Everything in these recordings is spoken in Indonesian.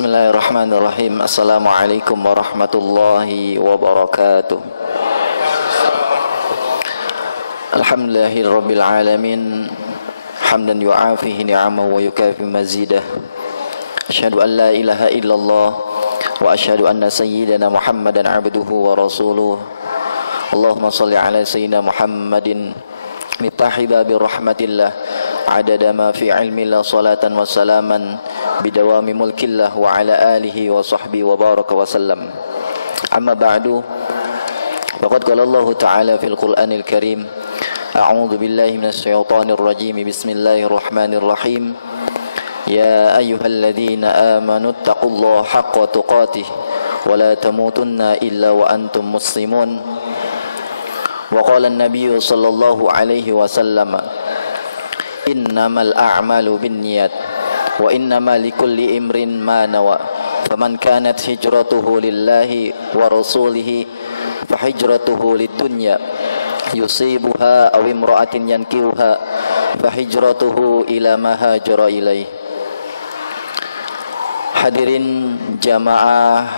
Bismillahirrahmanirrahim. Assalamualaikum warahmatullahi wabarakatuh. Alhamdulillahirabbil alamin. Hamdan yu'afihi ni'amahu wa yukafi mazidah. Asyhadu an la ilaha illallah wa asyhadu anna sayyidana Muhammadan abduhu wa rasuluh. Allahumma shalli ala sayyidina Muhammadin miftahi babi rahmatillah adada ma fi ilmillah salatan wa salaman bidawami mulkillah wa ala alihi wa sahbihi wa baraka wa sallam. Amma ba'du, faqad qala Allah ta'ala fil Qur'anil Karim, a'udzu billahi minasy syaithanir rajim, bismillahir rahim. Ya ayyuhalladzina amanu taqullaha haqqa tuqatih wa la tamutunna illa wa antum muslimun. Wa qala an-nabiy sallallahu alaihi wasallam, innamal a'malu binniyat wa innama likulli imrin ma nawa, faman kanat hijratuhu lillahi wa rasulihi fa hijratuhu lidunya yusibuha aw imra'atin yankihuha fa hijratuhu ila ma hajara ilaih. Hadirin jamaah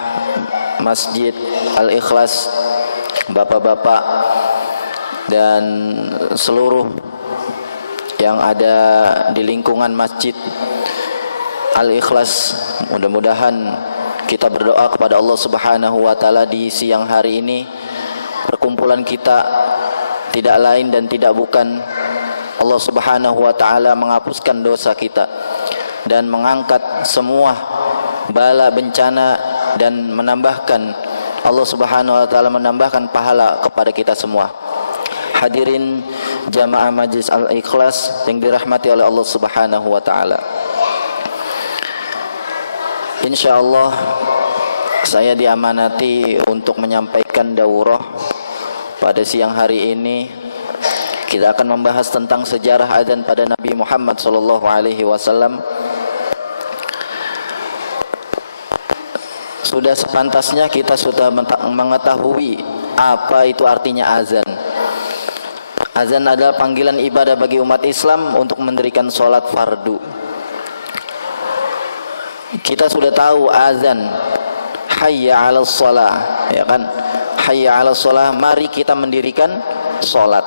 Masjid Al-Ikhlas, bapak-bapak dan seluruh yang ada di lingkungan Masjid Al-Ikhlas, mudah-mudahan kita berdoa kepada Allah Subhanahu wa taala di siang hari ini. Perkumpulan kita tidak lain dan tidak bukan Allah Subhanahu wa taala menghapuskan dosa kita dan mengangkat semua bala bencana dan menambahkan, Allah Subhanahu wa taala menambahkan pahala kepada kita semua. Hadirin jamaah Majlis Al-Ikhlas yang dirahmati oleh Allah Subhanahu wa taala. Insyaallah saya diamanati untuk menyampaikan daurah pada siang hari ini. Kita akan membahas tentang sejarah azan pada Nabi Muhammad sallallahu alaihi wasallam. Sudah sepantasnya kita sudah mengetahui apa itu artinya azan. Azan adalah panggilan ibadah bagi umat Islam untuk mendirikan sholat fardu. Kita sudah tahu azan, hayya 'alas shalah, ya kan? Hayya 'alas shalah, mari kita mendirikan sholat.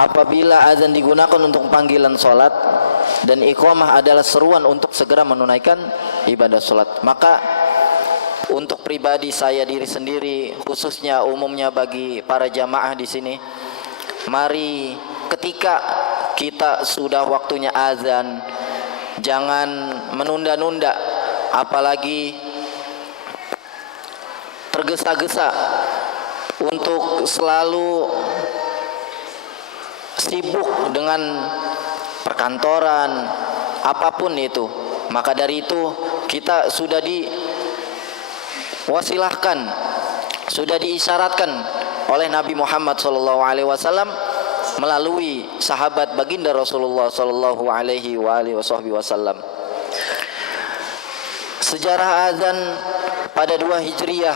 Apabila azan digunakan untuk panggilan sholat dan iqamah adalah seruan untuk segera menunaikan ibadah sholat, maka untuk pribadi saya, diri sendiri, khususnya umumnya bagi para jamaah di sini, mari ketika kita sudah waktunya azan, jangan menunda-nunda, apalagi tergesa-gesa untuk selalu sibuk dengan perkantoran, apapun itu. Maka dari itu kita sudah diwasilahkan, sudah diisyaratkan oleh Nabi Muhammad SAW melalui sahabat baginda Rasulullah sallallahu alaihi wasallam. Sejarah azan pada 2 Hijriah,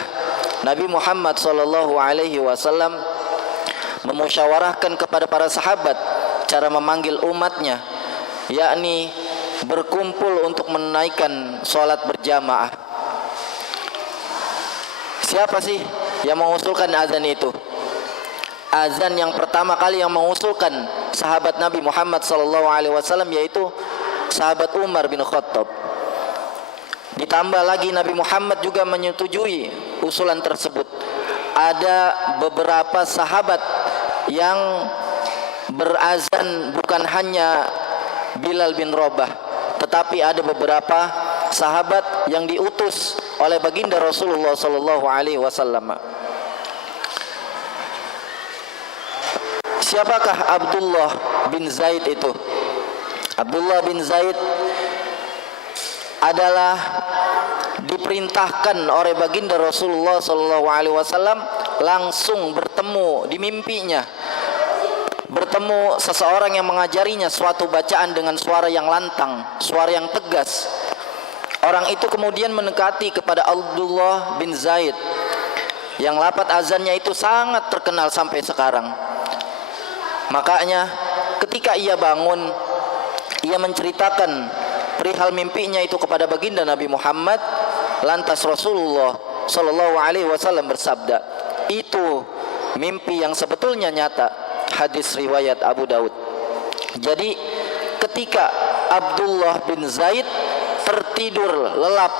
Nabi Muhammad sallallahu alaihi wasallam memusyawarahkan kepada para sahabat cara memanggil umatnya, yakni berkumpul untuk menunaikan sholat berjamaah. Siapa sih yang mengusulkan azan itu? Azan yang pertama kali yang mengusulkan sahabat Nabi Muhammad SAW, yaitu sahabat Umar bin Khattab. Ditambah lagi Nabi Muhammad juga menyetujui usulan tersebut. Ada beberapa sahabat yang berazan, bukan hanya Bilal bin Rabah, tetapi ada beberapa sahabat yang diutus oleh baginda Rasulullah SAW. Siapakah Abdullah bin Zaid itu? Abdullah bin Zaid adalah diperintahkan oleh baginda Rasulullah SAW langsung bertemu di mimpinya, bertemu seseorang yang mengajarinya suatu bacaan dengan suara yang lantang, suara yang tegas. Orang itu kemudian mendekati kepada Abdullah bin Zaid yang lafaz azannya itu sangat terkenal sampai sekarang. Makanya ketika ia bangun, ia menceritakan perihal mimpinya itu kepada baginda Nabi Muhammad, lantas Rasulullah sallallahu alaihi wasallam bersabda, itu mimpi yang sebetulnya nyata. Hadis riwayat Abu Daud. Jadi ketika Abdullah bin Zaid tertidur lelap,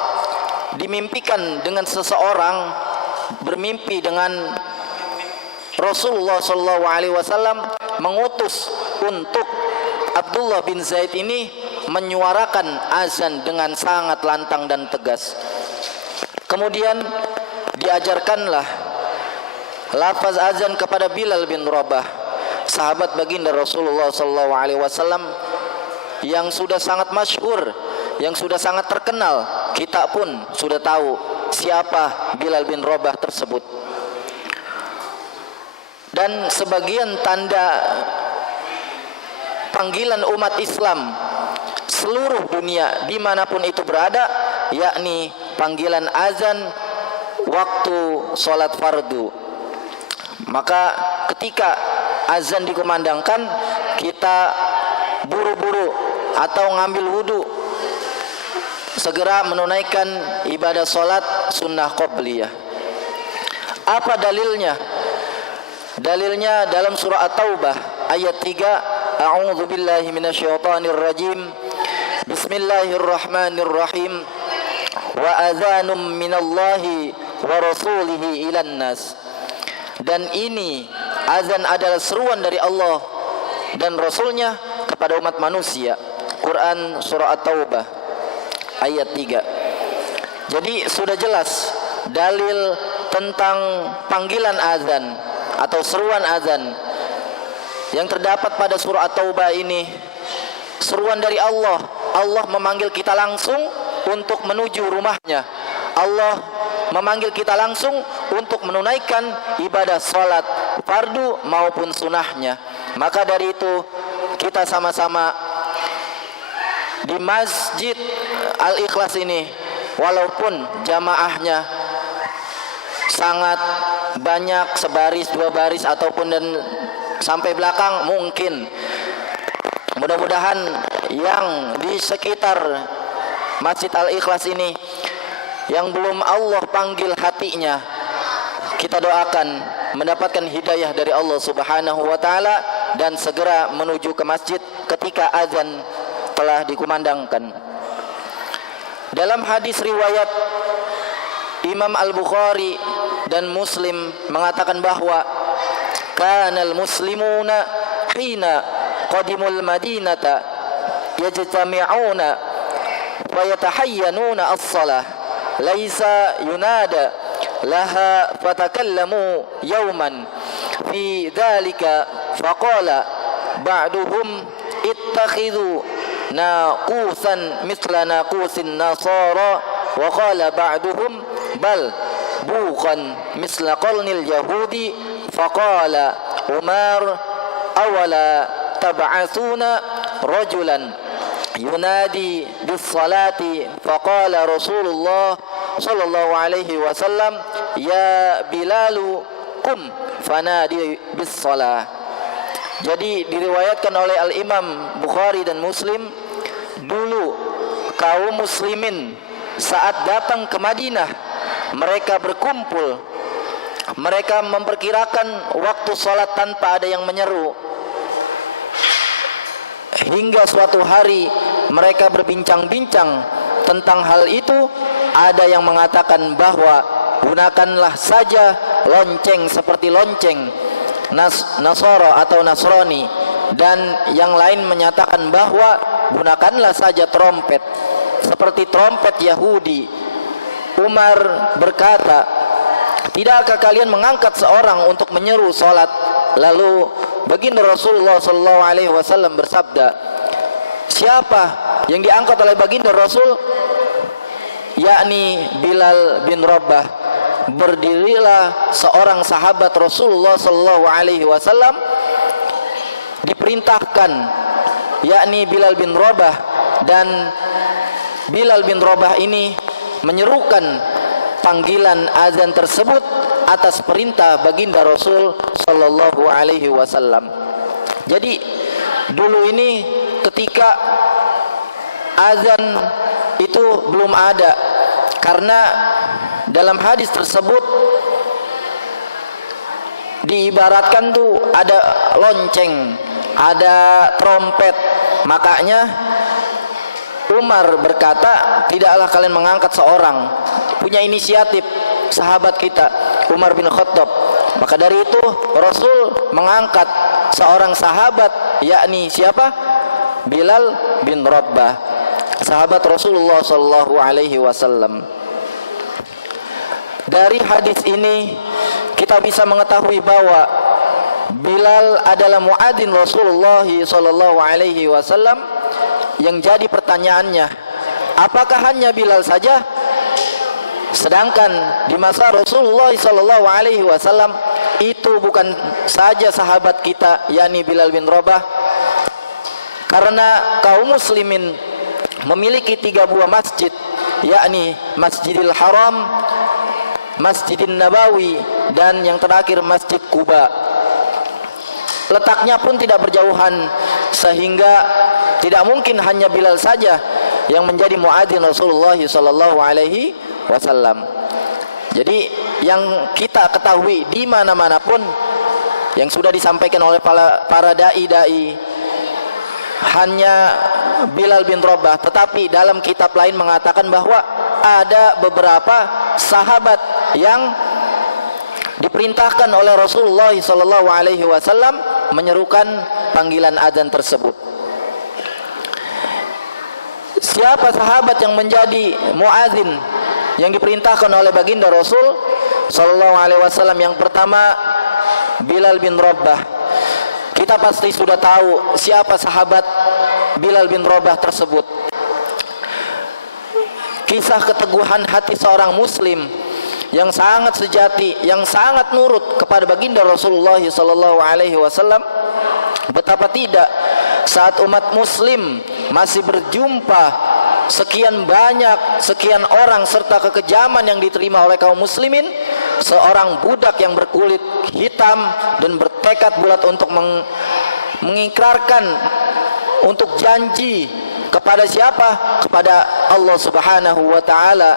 dimimpikan dengan seseorang bermimpi dengan Rasulullah sallallahu alaihi wasallam mengutus untuk Abdullah bin Zaid ini menyuarakan azan dengan sangat lantang dan tegas. Kemudian diajarkanlah lafaz azan kepada Bilal bin Rabah, sahabat baginda Rasulullah sallallahu alaihi wasallam yang sudah sangat masyhur, yang sudah sangat terkenal. Kita pun sudah tahu siapa Bilal bin Rabah tersebut. Dan sebagian tanda panggilan umat Islam seluruh dunia dimanapun itu berada, yakni panggilan azan waktu sholat fardu. Maka ketika azan dikumandangkan, kita buru-buru atau ngambil wudu, segera menunaikan ibadah sholat sunnah qobliyah. Apa dalilnya? Dalilnya dalam surah At-Taubah ayat 3, A'udzu billahi minasyaitonir rajim. Bismillahirrahmanirrahim. Wa adzanum minallahi wa rasulihi ilan nas. Dan ini azan adalah seruan dari Allah dan Rasulnya kepada umat manusia. Quran surah At-Taubah ayat 3. Jadi sudah jelas dalil tentang panggilan azan atau seruan azan yang terdapat pada surah At-Taubah ini. Seruan dari Allah. Allah memanggil kita langsung untuk menuju rumahnya. Allah memanggil kita langsung untuk menunaikan ibadah sholat fardu maupun sunnahnya. Maka dari itu kita sama-sama di Masjid Al-Ikhlas ini, walaupun jamaahnya sangat banyak, sebaris, dua baris ataupun dan sampai belakang, mungkin mudah-mudahan yang di sekitar Masjid Al-Ikhlas ini yang belum Allah panggil hatinya, kita doakan mendapatkan hidayah dari Allah Subhanahu wa taala dan segera menuju ke masjid ketika azan telah dikumandangkan. Dalam hadis riwayat Imam Al-Bukhari dan Muslim mengatakan bahwa kanal muslimuna hina qadimul madinata yajtami'una wa yatahayyanuna as-salah laisa yunada laha fatakallamu yawman fi dhalika faqala ba'duhum ittakhidhu naqusan mithla naqusin nasara wa qala ba'duhum bal buqan misla qarnil yahudi faqala Umar awala tab'athuna rajulan yunadi bis salati faqala Rasulullah sallallahu alaihi wasallam ya Bilalu qum fanadi bis salah. Jadi diriwayatkan oleh Al-Imam Bukhari dan Muslim, dulu kaum muslimin saat datang ke Madinah, mereka berkumpul, mereka memperkirakan waktu salat tanpa ada yang menyeru. Hingga suatu hari mereka berbincang-bincang tentang hal itu. Ada yang mengatakan bahwa gunakanlah saja lonceng seperti lonceng Nasara atau Nasrani, dan yang lain menyatakan bahwa gunakanlah saja trompet seperti trompet Yahudi. Umar berkata, tidakkah kalian mengangkat seorang untuk menyeru salat? Lalu baginda Rasulullah SAW bersabda, siapa yang diangkat oleh baginda Rasul? Yakni Bilal bin Rabah. Berdirilah seorang sahabat Rasulullah SAW, diperintahkan, yakni Bilal bin Rabah, dan Bilal bin Rabah ini menyerukan panggilan azan tersebut atas perintah baginda Rasul sallallahu alaihi wasallam. Jadi dulu ini ketika azan itu belum ada, karena dalam hadis tersebut diibaratkan tuh ada lonceng, ada trompet. Makanya Umar berkata, tidaklah kalian mengangkat seorang, punya inisiatif sahabat kita Umar bin Khattab. Maka dari itu Rasul mengangkat seorang sahabat, yakni siapa? Bilal bin Rabah, sahabat Rasulullah sallallahu alaihi wasallam. Dari hadis ini kita bisa mengetahui bahwa Bilal adalah muadzin Rasulullah sallallahu alaihi wasallam. Yang jadi pertanyaannya, apakah hanya Bilal saja? Sedangkan di masa Rasulullah sallallahu alaihi wasallam itu bukan saja sahabat kita, yakni Bilal bin Rabah, karena kaum muslimin memiliki 3 buah masjid, yakni Masjidil Haram, Masjidin Nabawi, dan yang terakhir Masjid Quba. Letaknya pun tidak berjauhan, sehingga tidak mungkin hanya Bilal saja yang menjadi muadzin Rasulullah sallallahu alaihi wasallam. Jadi yang kita ketahui di mana-mana pun yang sudah disampaikan oleh para dai-dai hanya Bilal bin Rabah, tetapi dalam kitab lain mengatakan bahwa ada beberapa sahabat yang diperintahkan oleh Rasulullah sallallahu alaihi wasallam menyerukan panggilan azan tersebut. Siapa sahabat yang menjadi muadzin yang diperintahkan oleh baginda Rasul sallallahu alaihi wasallam? Yang pertama, Bilal bin Rabah. Kita pasti sudah tahu siapa sahabat Bilal bin Rabah tersebut. Kisah keteguhan hati seorang muslim yang sangat sejati, yang sangat nurut kepada baginda Rasulullah sallallahu alaihi wasallam. Betapa tidak, saat umat muslim masih berjumpa sekian banyak, sekian orang serta kekejaman yang diterima oleh kaum muslimin, seorang budak yang berkulit hitam dan bertekad bulat untuk mengikrarkan, untuk janji kepada siapa? Kepada Allah Subhanahu wa taala.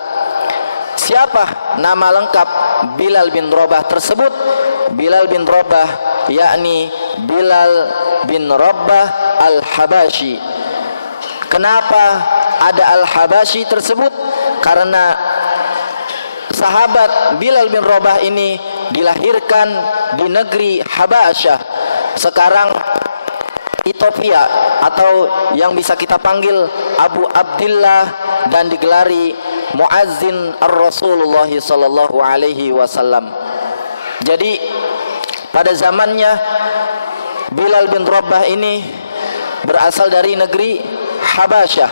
Siapa nama lengkap Bilal bin Rabah tersebut? Bilal bin Rabah, yakni Bilal bin Rabah Al-Habashi. Kenapa ada Al-Habashi tersebut? Karena sahabat Bilal bin Rabah ini dilahirkan di negeri Habasyah, sekarang Ethiopia, atau yang bisa kita panggil Abu Abdillah, dan digelari muadzin ar-Rasulullah sallallahu alaihi wasallam. Jadi pada zamannya Bilal bin Rabah ini berasal dari negeri Habasyah.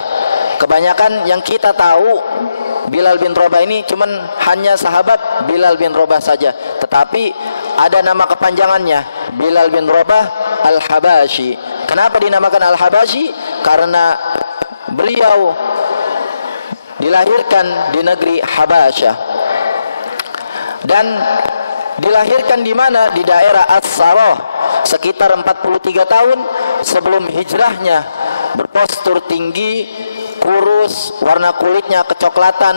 Kebanyakan yang kita tahu Bilal bin Rabah ini cuman hanya sahabat Bilal bin Rabah saja, tetapi ada nama kepanjangannya, Bilal bin Rabah Al-Habashi. Kenapa dinamakan Al-Habashi? Karena beliau dilahirkan di negeri Habasyah, dan dilahirkan di mana? Di daerah As-Sarah, sekitar 43 tahun sebelum hijrahnya. Berpostur tinggi, kurus, warna kulitnya kecoklatan,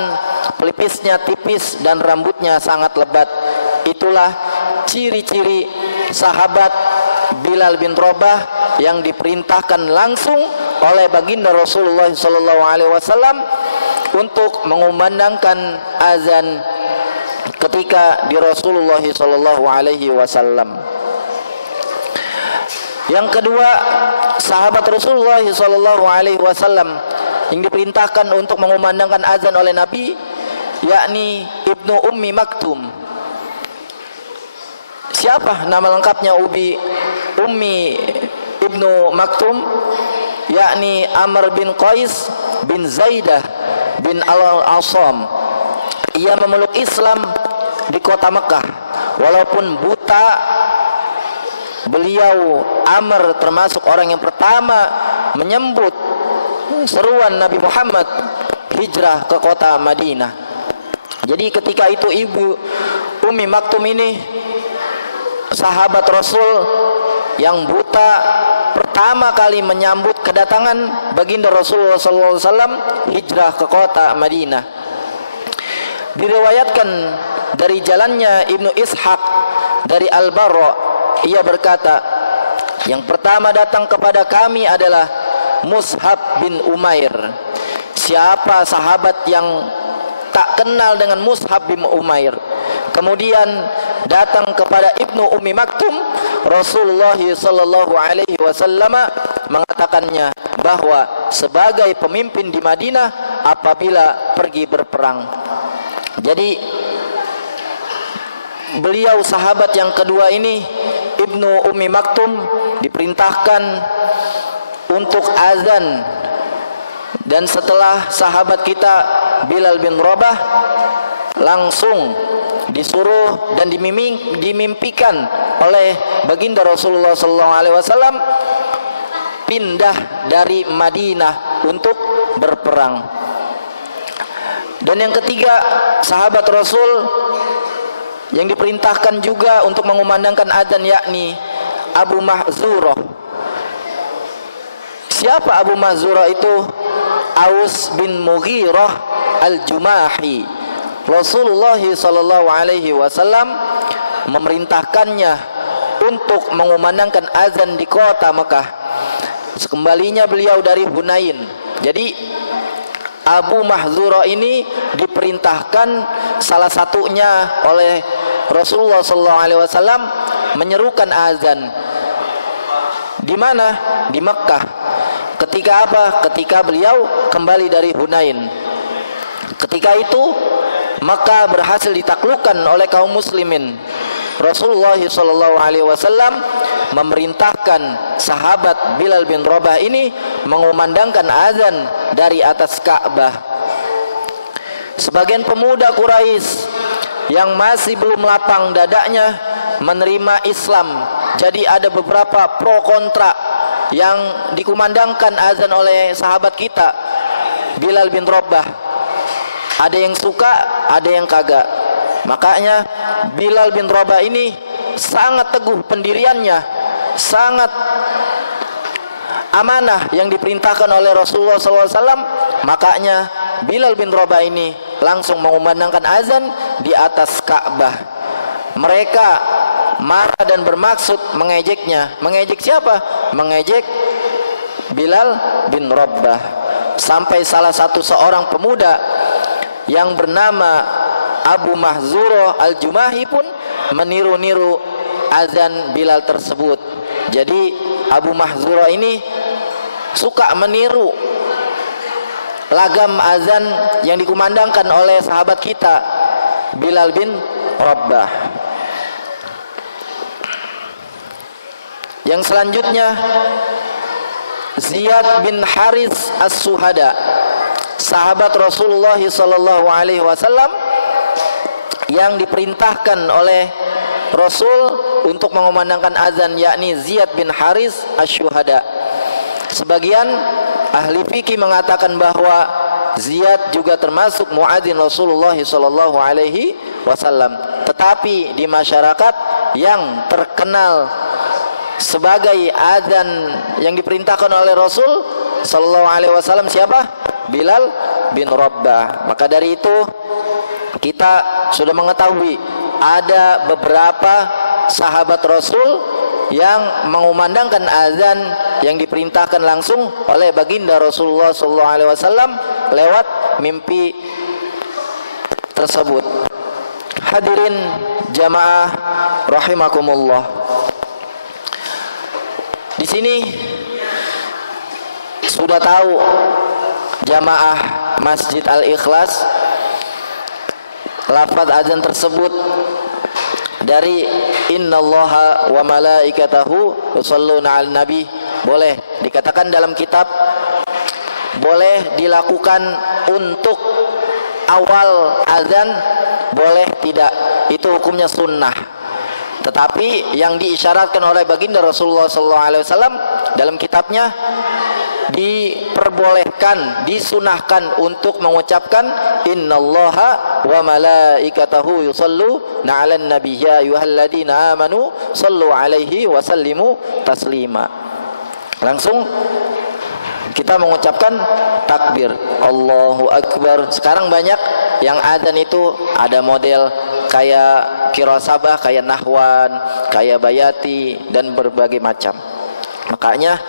pelipisnya tipis, dan rambutnya sangat lebat. Itulah ciri-ciri sahabat Bilal bin Rabah yang diperintahkan langsung oleh baginda Rasulullah sallallahu alaihi wasallam untuk mengumandangkan azan ketika di Rasulullah sallallahu alaihi wasallam. Yang kedua, sahabat Rasulullah sallallahu alaihi wasallam yang diperintahkan untuk mengumandangkan azan oleh Nabi, yakni Ibnu Ummi Maktum. Siapa nama lengkapnya Ummi Ibnu Maktum? Yakni Amr bin Qais bin Zaidah bin Al-Asam. Ia memeluk Islam di kota Mekah. Walaupun buta, beliau Amr termasuk orang yang pertama menyambut seruan Nabi Muhammad hijrah ke kota Madinah. Jadi ketika itu ibu Ummi Maktum ini, sahabat Rasul yang buta, pertama kali menyambut kedatangan baginda Rasulullah SAW hijrah ke kota Madinah. Diriwayatkan dari jalannya Ibnu Ishaq dari Al-Barra, ia berkata, yang pertama datang kepada kami adalah Mushab bin Umair. Siapa sahabat yang tak kenal dengan Mushab bin Umair? Kemudian datang kepada Ibnu Ummi Maktum, Rasulullah sallallahu alaihi wasallam mengatakannya bahwa sebagai pemimpin di Madinah apabila pergi berperang. Jadi beliau sahabat yang kedua ini, Ibnu Ummi Maktum, diperintahkan untuk azan, dan setelah sahabat kita Bilal bin Rabah langsung disuruh dan dimimpikan oleh baginda Rasulullah SAW pindah dari Madinah untuk berperang. Dan yang ketiga, sahabat Rasul yang diperintahkan juga untuk mengumandangkan adzan yakni Abu Mahzurah. Siapa Abu Mahzurah itu? Aus bin Mughirah Al-Jumahi. Rasulullah sallallahu alaihi wasallam memerintahkannya untuk mengumandangkan azan di kota Mekah sekembalinya beliau dari Hunain. Jadi Abu Mahzurah ini diperintahkan salah satunya oleh Rasulullah sallallahu alaihi wasallam menyerukan azan. Di mana? Di Mekah. Ketika apa? Ketika beliau kembali dari Hunain. Ketika itu Maka berhasil ditaklukkan oleh kaum muslimin. Rasulullah SAW memerintahkan sahabat Bilal bin Rabah ini mengumandangkan azan dari atas Ka'bah. Sebagian pemuda Quraisy yang masih belum lapang dadanya menerima Islam. Jadi ada beberapa pro kontra yang dikumandangkan azan oleh sahabat kita Bilal bin Rabah. Ada yang suka, ada yang kagak. Makanya Bilal bin Rabah ini sangat teguh pendiriannya, sangat amanah yang diperintahkan oleh Rasulullah SAW. Makanya Bilal bin Rabah ini langsung mengumandangkan azan di atas Ka'bah. Mereka marah dan bermaksud mengejeknya. Mengejek siapa? Mengejek Bilal bin Rabah. Sampai salah satu seorang pemuda yang bernama Abu Mahzurah Al-Jumahi pun meniru-niru azan Bilal tersebut. Jadi Abu Mahzurah ini suka meniru lagam azan yang dikumandangkan oleh sahabat kita Bilal bin Rabah. Yang selanjutnya Ziyad bin Haris As-Suhada, sahabat Rasulullah sallallahu alaihi wasallam yang diperintahkan oleh Rasul untuk mengumandangkan azan, yakni Ziyad bin Haris Asy-Syuhada. Sebagian ahli fikih mengatakan bahwa Ziyad juga termasuk muadzin Rasulullah sallallahu alaihi wasallam. Tetapi di masyarakat yang terkenal sebagai azan yang diperintahkan oleh Rasul sallallahu alaihi wasallam siapa? Bilal bin Rabah. Maka dari itu kita sudah mengetahui ada beberapa sahabat Rasul yang mengumandangkan azan yang diperintahkan langsung oleh baginda Rasulullah SAW lewat mimpi tersebut. Hadirin jamaah rahimakumullah. Di sini sudah tahu jamaah Masjid Al-Ikhlas lafaz azan tersebut dari innallaha wa malaikatahu yusholluna 'alan nabi boleh dikatakan dalam kitab, boleh dilakukan untuk awal azan, boleh tidak, itu hukumnya sunnah. Tetapi yang diisyaratkan oleh baginda Rasulullah SAW dalam kitabnya diperbolehkan, disunahkan untuk mengucapkan innallaha wa malaikatahu yusholluna 'alan nabi ya ayyuhalladzina amanu shallu 'alaihi wa sallimu taslima. langsung kita mengucapkan takbir, Allahu Akbar. Sekarang banyak yang adzan itu ada model kayak Kirasabah, kayak Nahwan, kayak Bayati, dan berbagai macam. Makanya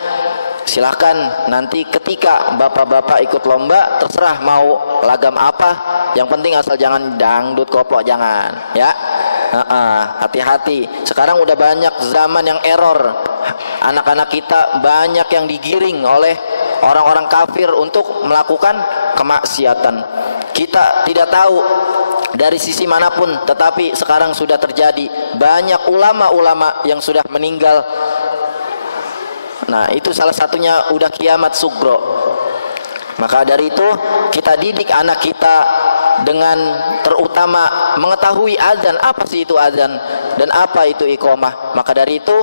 silahkan nanti ketika bapak-bapak ikut lomba, terserah mau lagam apa, yang penting asal jangan dangdut koplo, jangan ya. Hati-hati, sekarang udah banyak zaman yang error. Anak-anak kita banyak yang digiring oleh orang-orang kafir untuk melakukan kemaksiatan. Kita tidak tahu dari sisi manapun, tetapi sekarang sudah terjadi banyak ulama-ulama yang sudah meninggal. Nah, itu salah satunya udah kiamat sugro. Maka dari itu kita didik anak kita dengan terutama mengetahui azan, apa sih itu azan dan apa itu iqamah. Maka dari itu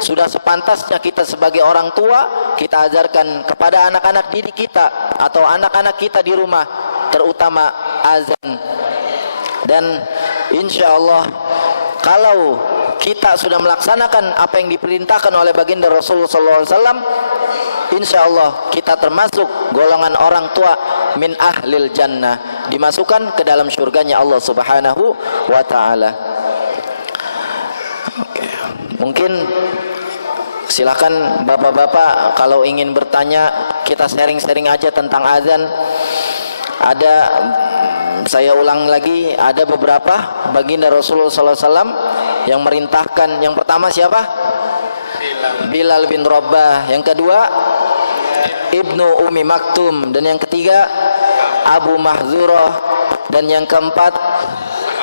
sudah sepantasnya kita sebagai orang tua, kita ajarkan kepada anak-anak didik kita atau anak-anak kita di rumah, terutama azan. Dan insya Allah kalau kita sudah melaksanakan apa yang diperintahkan oleh baginda Rasulullah SAW, insya Allah kita termasuk golongan orang tua min ahlil jannah, dimasukkan ke dalam surganya Allah Subhanahu wa ta'ala. Oke. Mungkin silakan bapak-bapak kalau ingin bertanya, kita sharing-sharing aja tentang azan. Ada, saya ulang lagi, ada beberapa baginda Rasulullah SAW yang merintahkan. Yang pertama siapa? Bilal bin Rabah. Yang kedua Ibnu Umi Maktum. Dan yang ketiga Abu Mahzurah. Dan yang keempat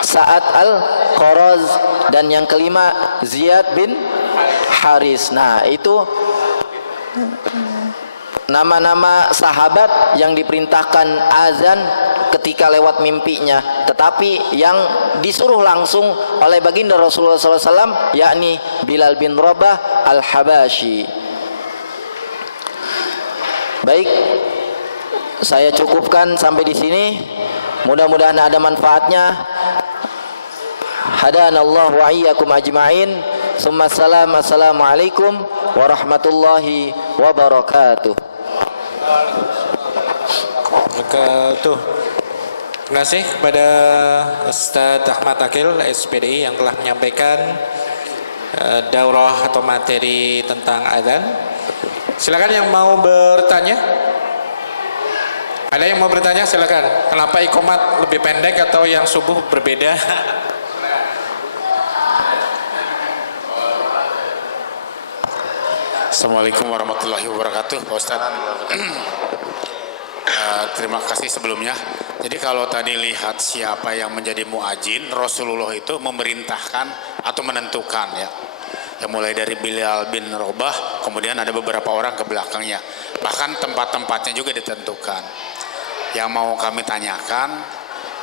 Sa'ad al-Qaraz. Dan yang kelima Ziyad bin Haris. Nah, itu nama-nama sahabat yang diperintahkan azan ketika lewat mimpinya, tetapi yang disuruh langsung oleh baginda Rasulullah SAW yakni Bilal bin Rabah al-Habashi. Baik, saya cukupkan sampai di sini. Mudah-mudahan ada manfaatnya. Hadanallahu wa iyyakum ajma'in. Assalamualaikum warahmatullahi wabarakatuh. Terima kasih kepada Ustaz Ahmad Akil SPDI yang telah menyampaikan daurah atau materi tentang azan. Silakan yang mau bertanya. Ada yang mau bertanya? Silakan. Kenapa iqamat lebih pendek atau yang subuh berbeda? Assalamualaikum warahmatullahi wabarakatuh, Pak Ustaz. Terima kasih sebelumnya. Jadi kalau tadi lihat siapa yang menjadi muadzin, Rasulullah itu memerintahkan atau menentukan ya. Yang mulai dari Bilal bin Rabah, kemudian ada beberapa orang ke belakangnya. Bahkan tempat-tempatnya juga ditentukan. Yang mau kami tanyakan,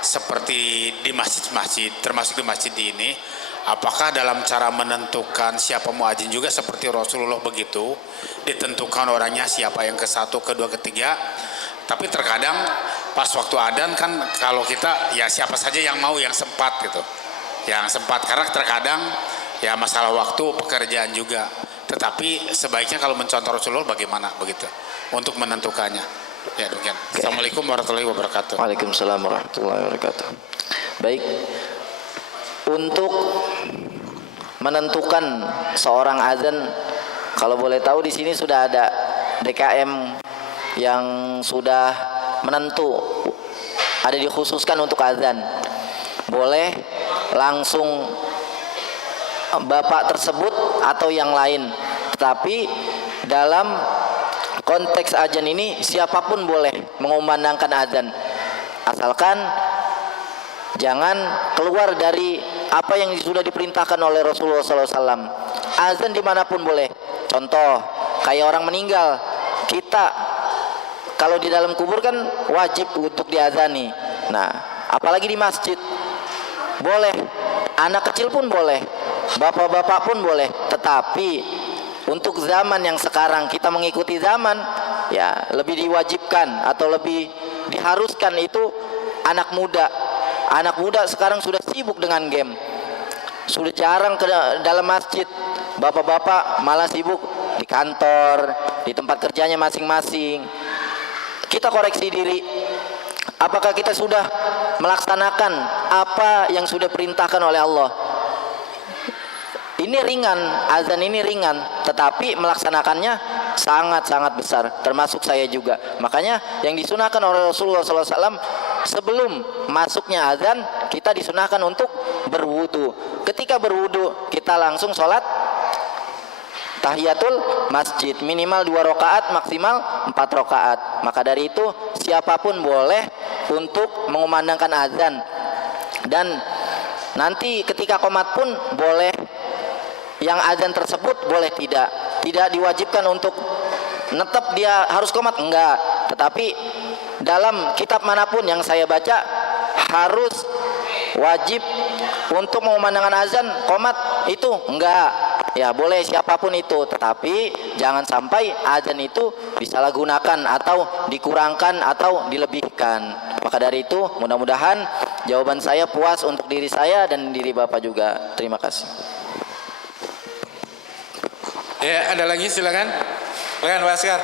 seperti di masjid-masjid, termasuk di masjid ini, apakah dalam cara menentukan siapa muadzin juga seperti Rasulullah begitu, ditentukan orangnya siapa yang ke satu, kedua, ketiga. Tapi terkadang pas waktu adzan kan kalau kita ya siapa saja yang mau, yang sempat gitu, yang sempat, karena terkadang ya masalah waktu, pekerjaan juga. Tetapi sebaiknya kalau mencontoh Rasulullah bagaimana begitu untuk menentukannya. Ya demikian. Okay. Assalamualaikum warahmatullahi wabarakatuh. Waalaikumsalam warahmatullahi wabarakatuh. Baik, untuk menentukan seorang azan, kalau boleh tahu di sini sudah ada DKM yang sudah menentu, ada dikhususkan untuk azan. Boleh langsung bapak tersebut atau yang lain, tetapi dalam konteks azan ini siapapun boleh mengumandangkan azan, asalkan jangan keluar dari apa yang sudah diperintahkan oleh Rasulullah SAW. Azan dimanapun boleh. Contoh, kayak orang meninggal, kita kalau di dalam kubur kan wajib untuk diazani. Nah, apalagi di masjid boleh, anak kecil pun boleh, bapak-bapak pun boleh. Tetapi untuk zaman yang sekarang, kita mengikuti zaman, ya lebih diwajibkan atau lebih diharuskan itu anak muda. Anak muda sekarang sudah sibuk dengan game, sudah jarang ke dalam masjid. Bapak-bapak malah sibuk di kantor, di tempat kerjanya masing-masing. Kita koreksi diri. Apakah kita sudah melaksanakan apa yang sudah perintahkan oleh Allah? Ini ringan, azan ini ringan, tetapi melaksanakannya sangat-sangat besar, termasuk saya juga. Makanya yang disunahkan oleh Rasulullah SAW, sebelum masuknya azan, kita disunahkan untuk berwudu. Ketika berwudu, kita langsung sholat tahiyatul masjid, minimal 2 rakaat, maksimal 4 rakaat. Maka dari itu siapapun boleh untuk mengumandangkan azan, dan nanti ketika qomat pun boleh. Yang azan tersebut boleh tidak diwajibkan untuk netep dia harus qomat, enggak. Tetapi dalam kitab manapun yang saya baca harus wajib untuk mengumandangkan azan qomat itu enggak. Ya boleh siapapun itu, tetapi jangan sampai azan itu disalahgunakan atau dikurangkan atau dilebihkan. Maka dari itu mudah-mudahan jawaban saya puas untuk diri saya dan diri Bapak juga. Terima kasih. Ya, ada lagi, silakan. Silakan Pak Askar.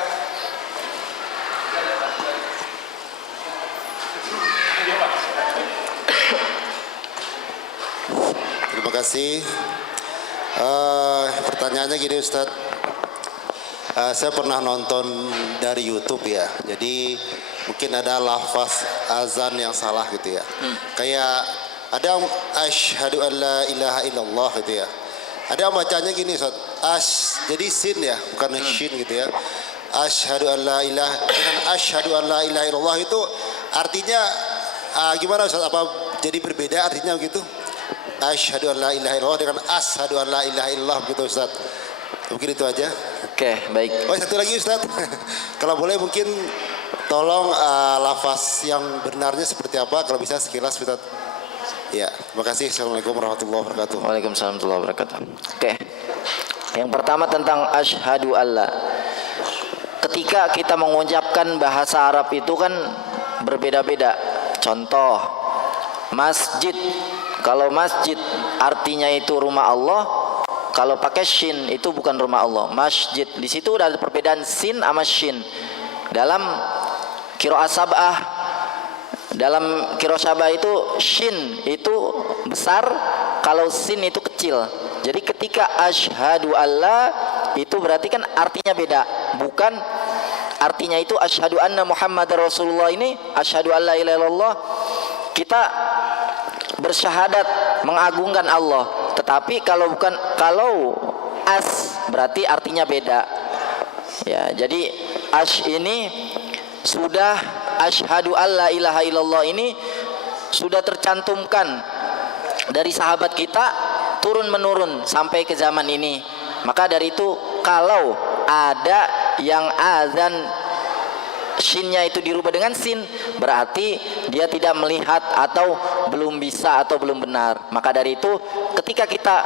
Terima kasih. Pertanyaannya gini Ustadz, saya pernah nonton dari YouTube ya, jadi mungkin ada lafaz azan yang salah gitu ya. Kayak ada asyhadu an la ilaha illallah gitu ya. Ada yang bacanya gini Ustaz, jadi sin ya, bukan shin gitu ya. Asyhadu an la ilaha, dengan asyhadu an la ilaha illallah itu artinya gimana Ustaz? Apa jadi berbeda artinya begitu? Asyhadu an la ilaha illallah dengan asyhadu an la ilaha illallah begitu Ustaz. Mungkin itu aja. Oke, baik. Oh, satu lagi Ustaz. Kalau boleh mungkin tolong lafaz yang benarnya seperti apa, kalau bisa sekilas Ustaz. Ya, terima kasih. Assalamualaikum warahmatullahi wabarakatuh. Waalaikumsalam warahmatullahi wabarakatuh. Oke. Yang pertama tentang asyhadu alla. Ketika kita mengucapkan bahasa Arab itu kan berbeda-beda. Contoh, masjid. Kalau masjid artinya itu rumah Allah, kalau pakai shin itu bukan rumah Allah. Masjid. Di situ udah ada perbedaan sin sama shin. Dalam qiraah sab'ah, dalam qiraah sab'ah itu shin itu besar, kalau sin itu kecil. Jadi ketika asyhadu alla itu berarti kan artinya beda, bukan artinya itu asyhadu anna Muhammadar Rasulullah. Ini asyhadu alla ilaha illallah, kita bersyahadat mengagungkan Allah. Tetapi kalau bukan, kalau as berarti artinya beda. Ya, jadi ini sudah asyhadu alla ilaha illallah ini sudah tercantumkan dari sahabat kita turun menurun sampai ke zaman ini. Maka dari itu kalau ada yang azan shinnya itu dirubah dengan sin, berarti dia tidak melihat atau belum bisa atau belum benar. Maka dari itu ketika kita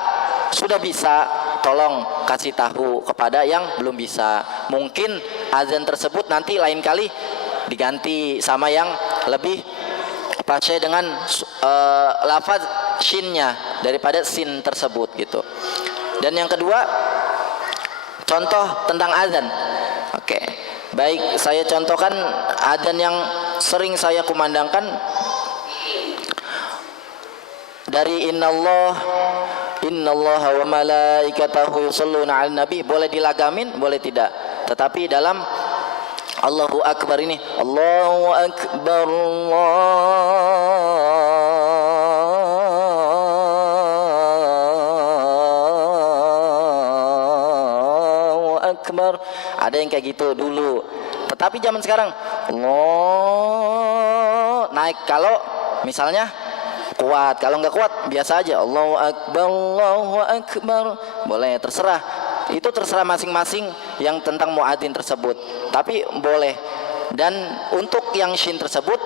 sudah bisa, tolong kasih tahu kepada yang belum bisa. Mungkin azan tersebut nanti lain kali diganti sama yang lebih fasih dengan lafaz shinnya daripada sin tersebut gitu. Dan yang kedua, contoh tentang azan. Oke, baik, saya contohkan azan yang sering saya kumandangkan dari innallaha wa malaikatahu yusholluna 'alan nabi. Boleh dilagamin, boleh tidak. Tetapi dalam Allahu Akbar ini, Allahu Akbar, Allahu Akbar, ada yang kayak gitu dulu. Tetapi zaman sekarang Allah naik, kalau misalnya kuat, kalau nggak kuat biasa aja Allahu Akbar, Allahu Akbar, boleh, terserah. Itu terserah masing-masing yang tentang muadzin tersebut, tapi boleh. Dan untuk yang shin tersebut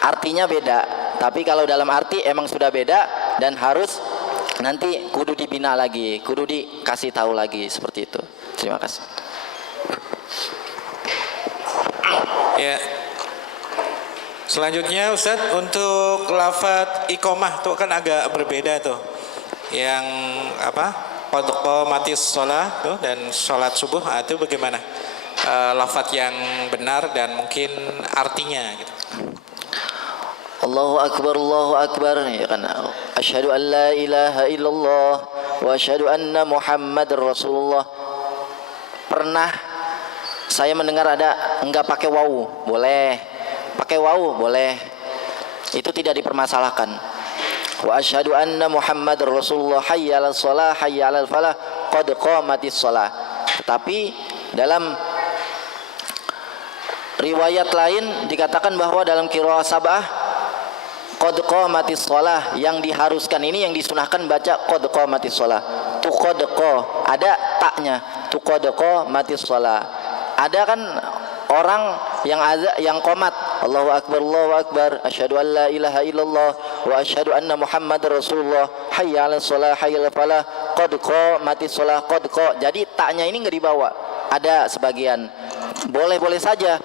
artinya beda, tapi kalau dalam arti emang sudah beda dan harus nanti kudu dibina lagi, kudu dikasih tahu lagi, seperti itu. Terima kasih. Ya. Selanjutnya Ustadz, untuk lafadz iqomah tuh kan agak berbeda tuh. Yang apa? qad qamatis shalah tuh, dan sholat subuh, itu bagaimana lafaz yang benar dan mungkin artinya gitu. Allahu Akbar, ya kan. Asyhadu an la ilaha illallah wa asyhadu anna Muhammadar Rasulullah. Pernah saya mendengar ada enggak pakai wawu, boleh. Pakai wawu, boleh. Itu tidak dipermasalahkan. Wa asyhadu anna Muhammadar Rasulullah, hayya 'alas shalah, hayya 'alal falah, qad qamatis shalah. Tetapi dalam riwayat lain dikatakan bahwa dalam qiraah sab'ah qad qamatis shalah, yang diharuskan ini, yang disunahkan baca qad qamatis shalah. Tu qad qa, ada taknya. Tu qad qamatis shalah. Ada kan orang yang qomat, Allahu Akbar, asyhadu an la ilaha illallah wa asyhadu anna Muhammadar Rasulullah, hayya 'alas shalah, hayya 'alal falah, qad qamatis shalah, qad qa. Jadi taknya ini enggak dibawa. Ada sebagian. Boleh-boleh saja.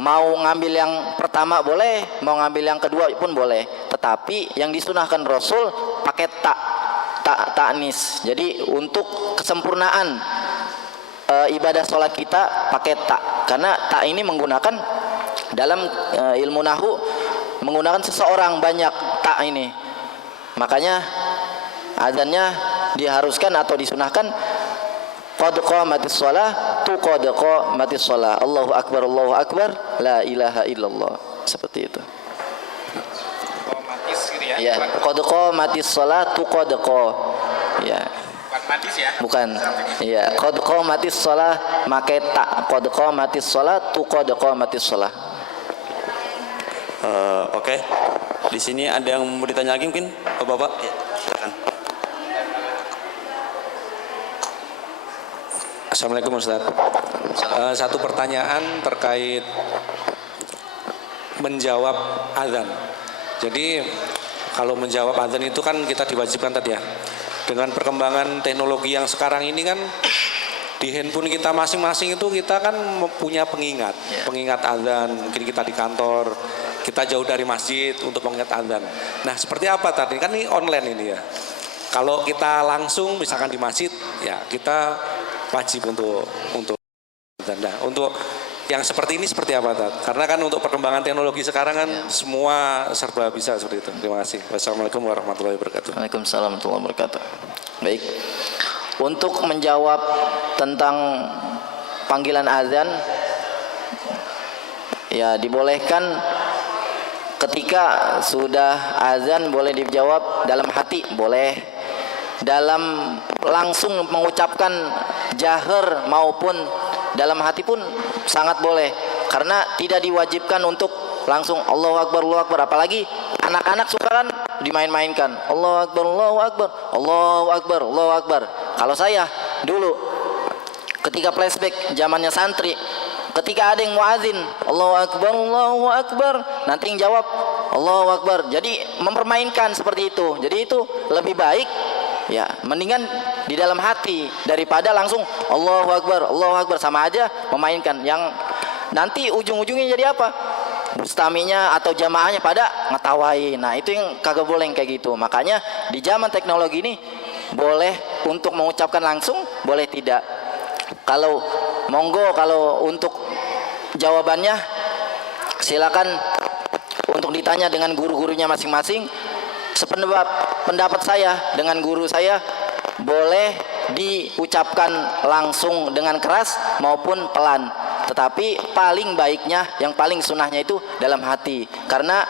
Mau ngambil yang pertama boleh, mau ngambil yang kedua pun boleh. Tetapi yang disunahkan Rasul pakai ta'nis. Jadi untuk kesempurnaan ibadah sholat kita pakai tak. Karena tak ini menggunakan dalam ilmu nahu, menggunakan seseorang banyak tak ini. Makanya azannya diharuskan atau disunahkan qad qamatis shalah, tu qad qamatis shalah, Allahu Akbar, la ilaha illallah. Seperti itu. Qamatis gitu ya. Ya, qad qamatis shalah, tu qad qa. Ya. Bukan matis ya. Bukan. Ya, qad qamatis shalah make tak. Qad qamatis shalah, tu qad qamatis shalah. Oke. Di sini ada yang mau ditanya lagi mungkin, Bapak? Ya, silakan. Assalamualaikum Ustaz. Satu pertanyaan terkait menjawab azan. Jadi kalau menjawab azan itu kan kita diwajibkan tadi ya. Dengan perkembangan teknologi yang sekarang ini kan di handphone kita masing-masing itu kita kan punya pengingat, pengingat azan. Mungkin kita di kantor, kita jauh dari masjid untuk mengingat azan. Nah seperti apa tadi? Kan ini online ini ya. Kalau kita langsung misalkan di masjid, ya kita wajib untuk nah, untuk yang seperti ini seperti apa Tat? Karena kan untuk perkembangan teknologi sekarang kan semua serba bisa seperti itu. Terima kasih. Wassalamualaikum warahmatullahi wabarakatuh. Waalaikumsalam warahmatullahi wabarakatuh. Baik. Untuk menjawab tentang panggilan azan, ya dibolehkan ketika sudah azan boleh dijawab dalam hati, boleh. Dalam langsung mengucapkan jahar maupun dalam hati pun sangat boleh, karena tidak diwajibkan untuk langsung Allahu Akbar, apalagi anak-anak suka kan dimain-mainkan Allahu Akbar, Allahu Akbar, Allahu Akbar, Allahu Akbar. Kalau saya dulu ketika flashback zamannya santri, ketika ada yang muazin Allahu Akbar, nanti yang jawab Allahu Akbar. Jadi mempermainkan seperti itu. Jadi itu lebih baik. Ya, mendingan di dalam hati daripada langsung Allahu Akbar, sama aja memainkan. Yang nanti ujung-ujungnya jadi apa? Mustaminya atau jamaahnya pada ngetawain. Nah, itu yang kagak boleh yang kayak gitu. Makanya di zaman teknologi ini boleh untuk mengucapkan langsung, boleh tidak. Kalau monggo, kalau untuk jawabannya silakan untuk ditanya dengan guru-gurunya masing-masing. Pendapat saya dengan guru saya, boleh diucapkan langsung dengan keras maupun pelan, tetapi paling baiknya, yang paling sunnahnya itu dalam hati. Karena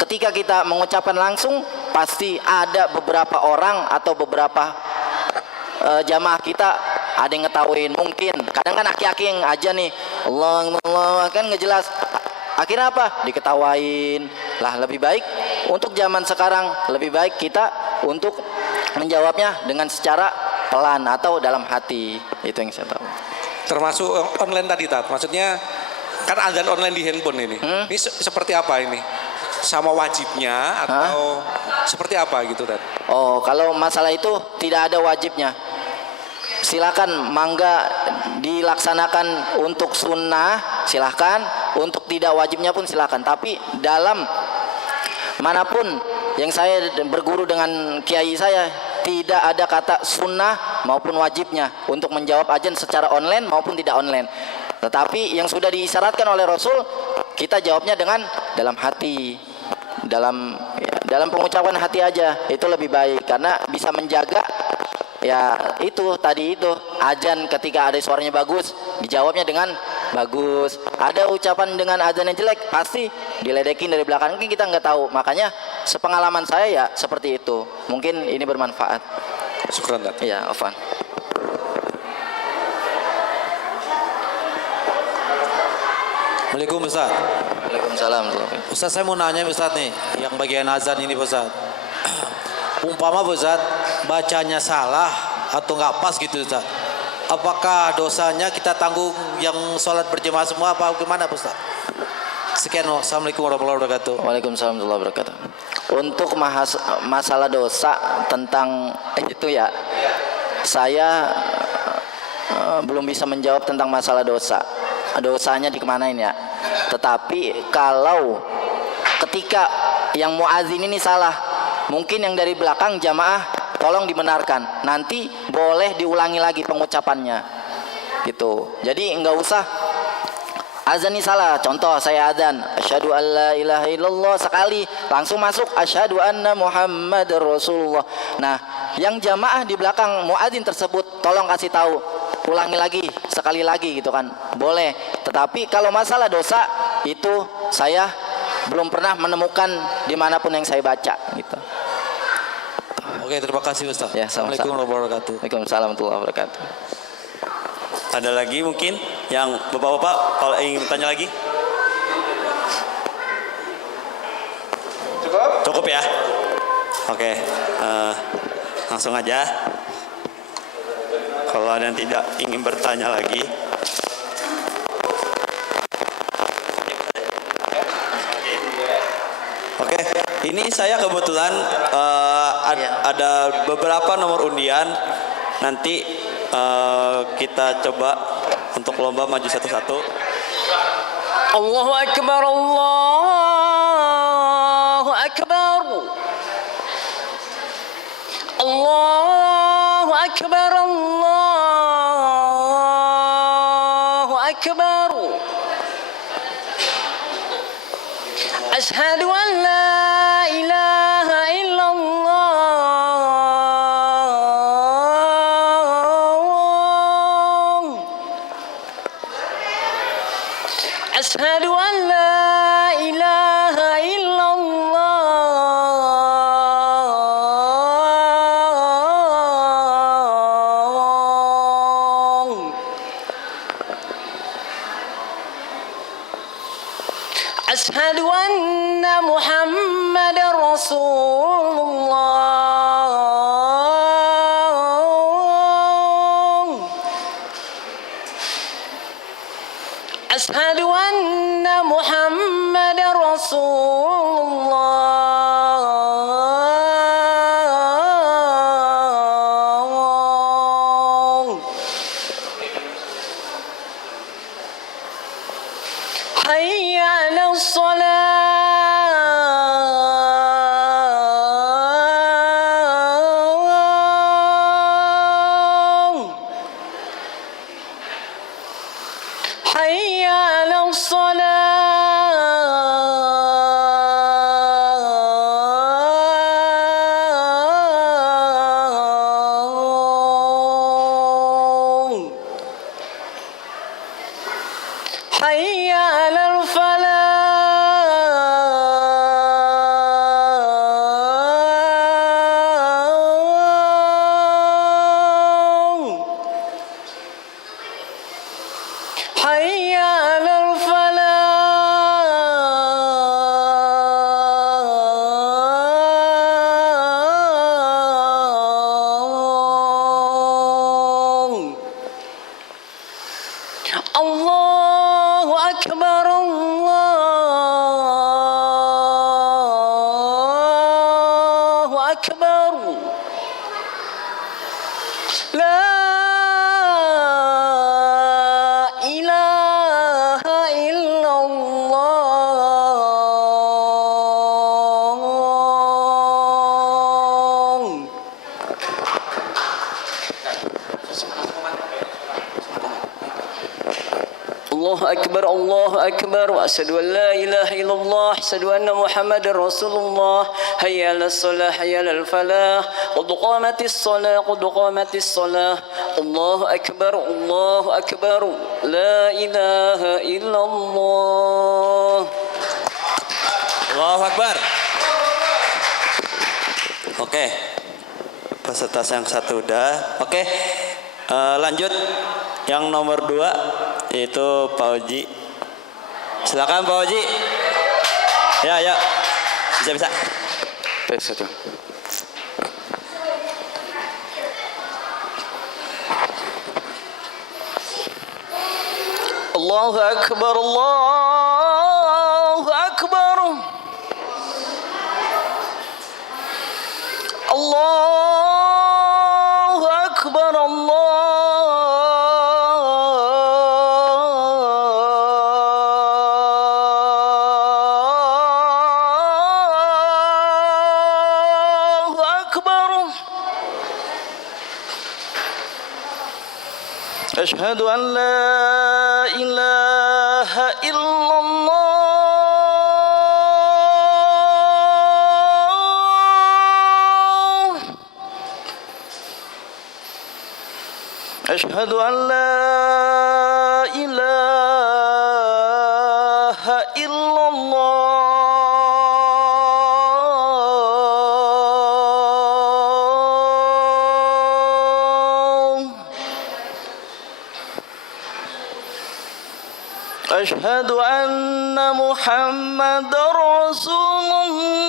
ketika kita mengucapkan langsung, pasti ada beberapa orang atau beberapa jamaah kita ada yang ngetawain. Mungkin kadang kan aki-aki yang aja nih Allah kan ngejelas, akhirnya apa? Diketawain. Lah lebih baik untuk zaman sekarang, lebih baik kita untuk menjawabnya dengan secara pelan atau dalam hati. Itu yang saya tahu. Termasuk online tadi Tat. Maksudnya kan azan online di handphone ini. Ini seperti apa ini? Sama wajibnya atau seperti apa gitu Tat? Oh, kalau masalah itu tidak ada wajibnya. Silakan, mangga dilaksanakan untuk sunnah, silakan. Untuk tidak wajibnya pun silakan. Tapi dalam manapun yang saya berguru dengan kiai saya, tidak ada kata sunnah maupun wajibnya untuk menjawab azan secara online maupun tidak online. Tetapi yang sudah diisyaratkan oleh Rasul, kita jawabnya dengan dalam hati, dalam pengucapan hati aja, itu lebih baik karena bisa menjaga ya itu tadi itu azan ketika ada suaranya bagus dijawabnya dengan bagus, ada ucapan dengan azan yang jelek pasti diledekin dari belakang, mungkin kita nggak tahu. Makanya sepengalaman saya ya seperti itu, mungkin ini bermanfaat. Syukran, Tat. Ya, Afan. Assalamualaikum Ustaz. Waalaikumsalam. Ustaz, saya mau nanya Ustaz nih, yang bagian azan ini Ustaz. Umpama Ustaz bacanya salah atau nggak pas gitu Ustaz, apakah dosanya kita tanggung yang sholat berjemaah semua apa gimana Ustaz? Sekian, Assalamualaikum warahmatullahi wabarakatuh. Waalaikumsalam warahmatullahi wabarakatuh. Untuk masalah dosa tentang itu ya, saya belum bisa menjawab tentang masalah dosa. Dosanya dikemanain ya. Tetapi kalau ketika yang muazin ini salah, mungkin yang dari belakang jamaah tolong dibenarkan. Nanti boleh diulangi lagi pengucapannya. Gitu. Jadi enggak usah azan ini salah. Contoh saya azan, asyhadu alla ilaha illallah sekali, langsung masuk asyhadu anna muhammadar rasulullah. Nah, yang jamaah di belakang muadzin tersebut tolong kasih tahu, ulangi lagi sekali lagi gitu kan. Boleh. Tetapi kalau masalah dosa itu saya belum pernah menemukan dimanapun yang saya baca gitu. Oke, terima kasih Ustaz. Ya, sama-sama. Assalamualaikum warahmatullahi wabarakatuh. Waalaikumsalam warahmatullahi wabarakatuh. Ada lagi mungkin yang bapak-bapak kalau ingin bertanya lagi? Cukup ya? Oke, langsung aja. Kalau ada yang tidak ingin bertanya lagi, oke. Ini saya kebetulan ada beberapa nomor undian. Nanti kita coba untuk lomba maju satu-satu. Allahu Akbar, Allahu Akbar, Allahu Akbar, Allahu Akbar. Asyhadu an la ilaha illallah. Asyhadu an la ilaha illallah. Asyhadu anna Muhammadar Rasulullah. Asyhadu anna Muhammadar Rasulullah. Hayya 'alas salah. Hayya 'alas salah. Hayya 'alal falah. Hayya 'alal falah. Allahu Akbar, Allahu Akbar. La ilaha illallah. الله أكبر الله أكبر وأشهد أن لا إله إلا الله أشهد أن محمد رسول الله حي على الصلاة حي على الفلاح قد قامت الصلاة قد قامت الصلاة الله أكبر الله أكبر لا إله إلا الله. Allahu Akbar. Oke, peserta yang satu udah. Oke, lanjut yang nomor 2 yaitu Pak Oji. Silakan Pak Oji. Ya, bisa. Tes saja. الله أكبر الله أكبر الله أكبر الله أكبر أشهد أن لا إله إلا الله أشهد أن لا إله إلا الله أشهد أن محمد رسول الله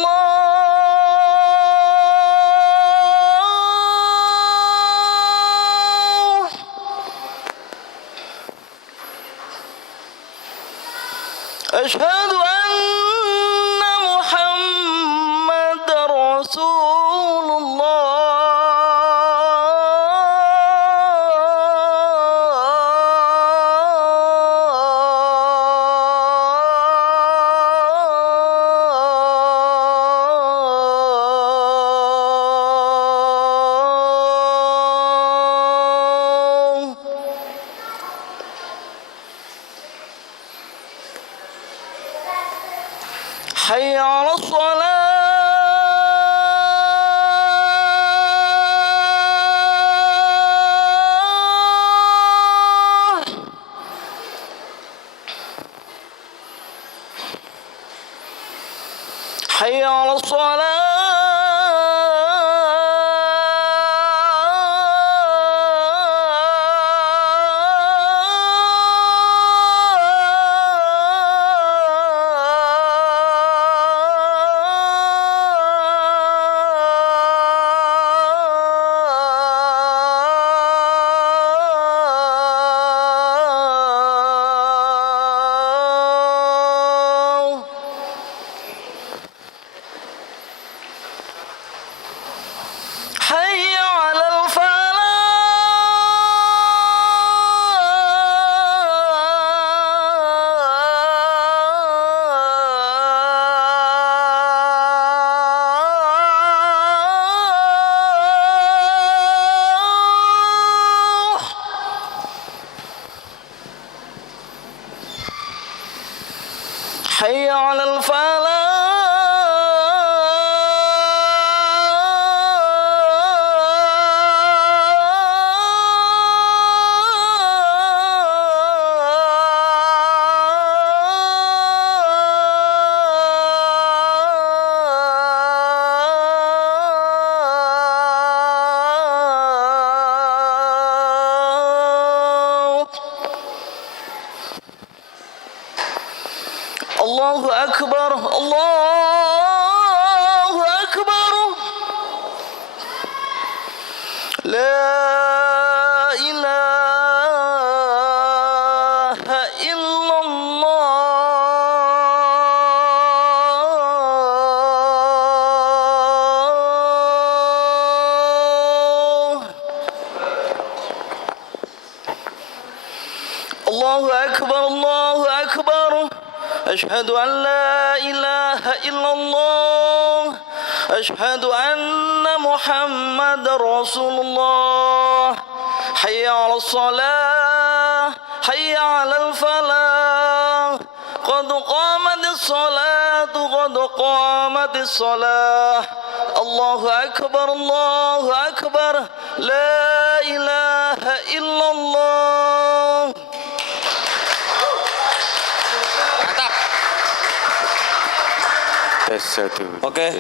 أشهد أن محمد رسول الله حي على الصلاة حي على الصلاة حي على الفلاح حي على الفلاح الله أكبر الله أكبر لا إله إلا الله الله أكبر الله أكبر أشهد أن لا إله إلا الله أشهد أن محمد رسول الله حي على الصلاة حي على الفلاح قد قامت الصلاة قد قامت الصلاة الله أكبر الله أكبر لا إله إلا الله. Oke,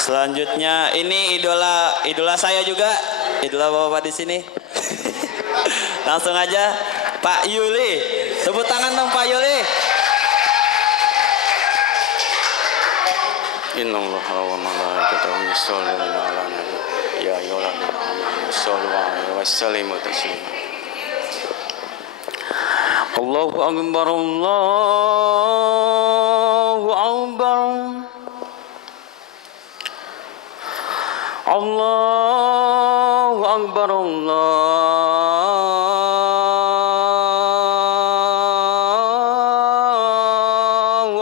selanjutnya ini idola saya juga, idola bapak di sini. Langsung aja Pak Yuli, tepuk tangan dong Pak Yuli. Innallaha wa malaikatahu yusholluna 'alan nabi ya ayyuhalladzina amanu shollu 'alaihi wa sallimu taslima. Allahu akbar Allahu akbar Allahu akbar Allahu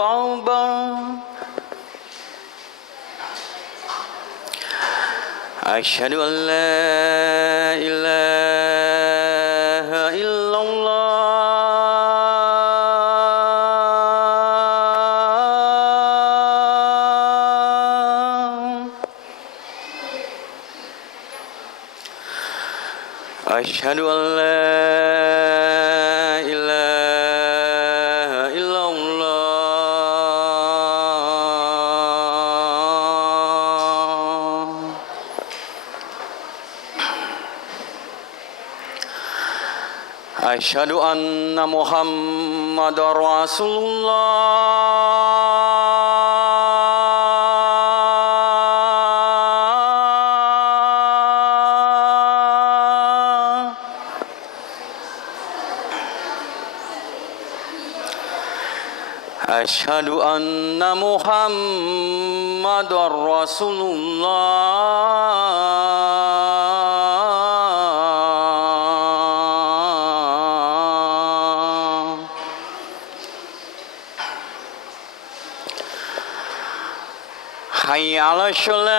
akbar. Asyhadu an la ilaha illallah. Asyhadu an la ilaha illallah. Asyhadu anna Muhammadar Rasulullah. Asyhadu anna Muhammadar Rasulullah. Hayya 'ala shalah.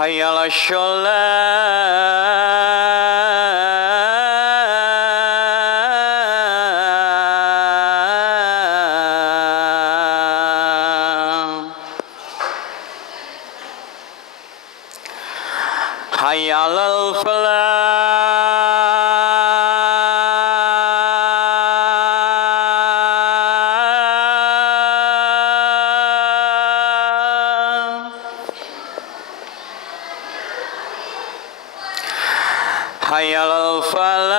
Hayya 'ala shalah. Hayya 'alal falah. Hayya 'alal falah.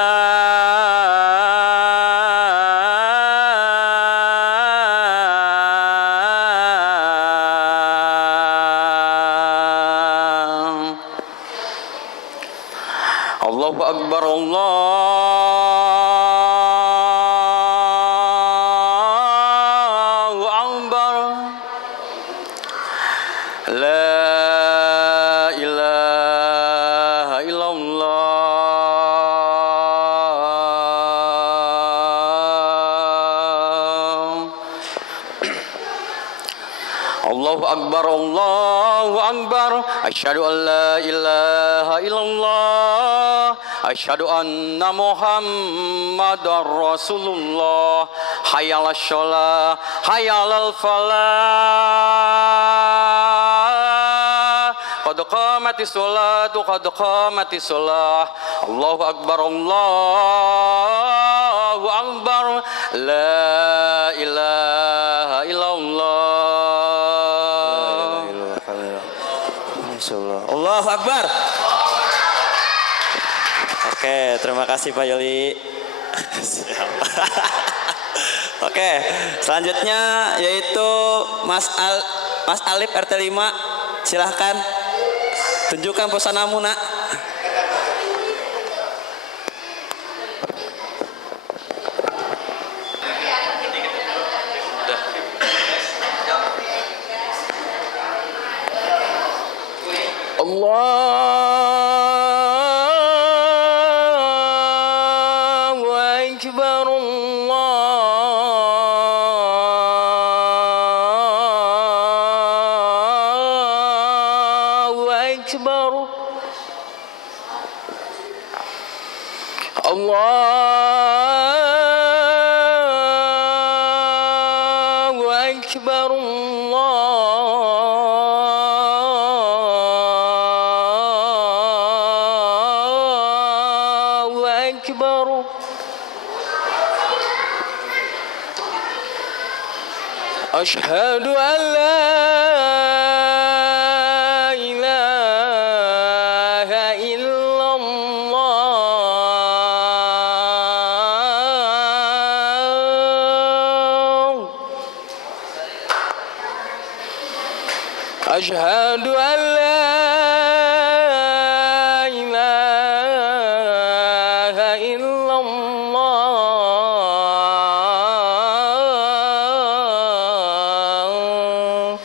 Allahu akbar Allahu akbar. La ilaha illallah. Allahu akbar Allahu akbar. Asyhadu an la ilaha illallah. Asyhadu anna Muhammadar Rasulullah. Hayya 'alas shalah hayya 'alal falah. Qad qamatis sholatu qad qamatis sholah. Allahu akbar Allahu akbar. La ilaha illallah. Allahu akbar. Oke, terima kasih Pak Yoli. Siap. Oke, selanjutnya yaitu Mas Alif RT 5. Silahkan tunjukkan busanamu, Nak. Allahu Akbar Allah أكبر الله أكبر الله أكبر أشهد أن لا إله إلا الله أشهد أن لا إله إلا الله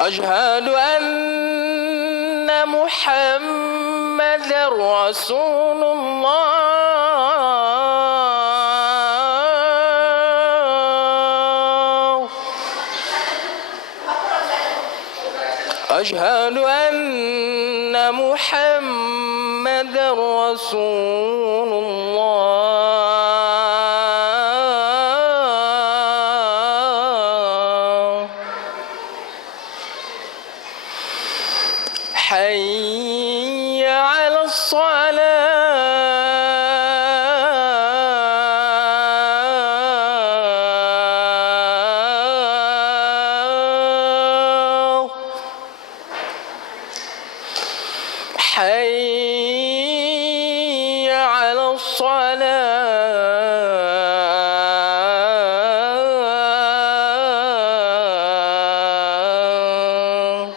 أشهد أن محمد رسول الله أشهد أن محمد رسول الله حي على الصلاة حي على الصلاة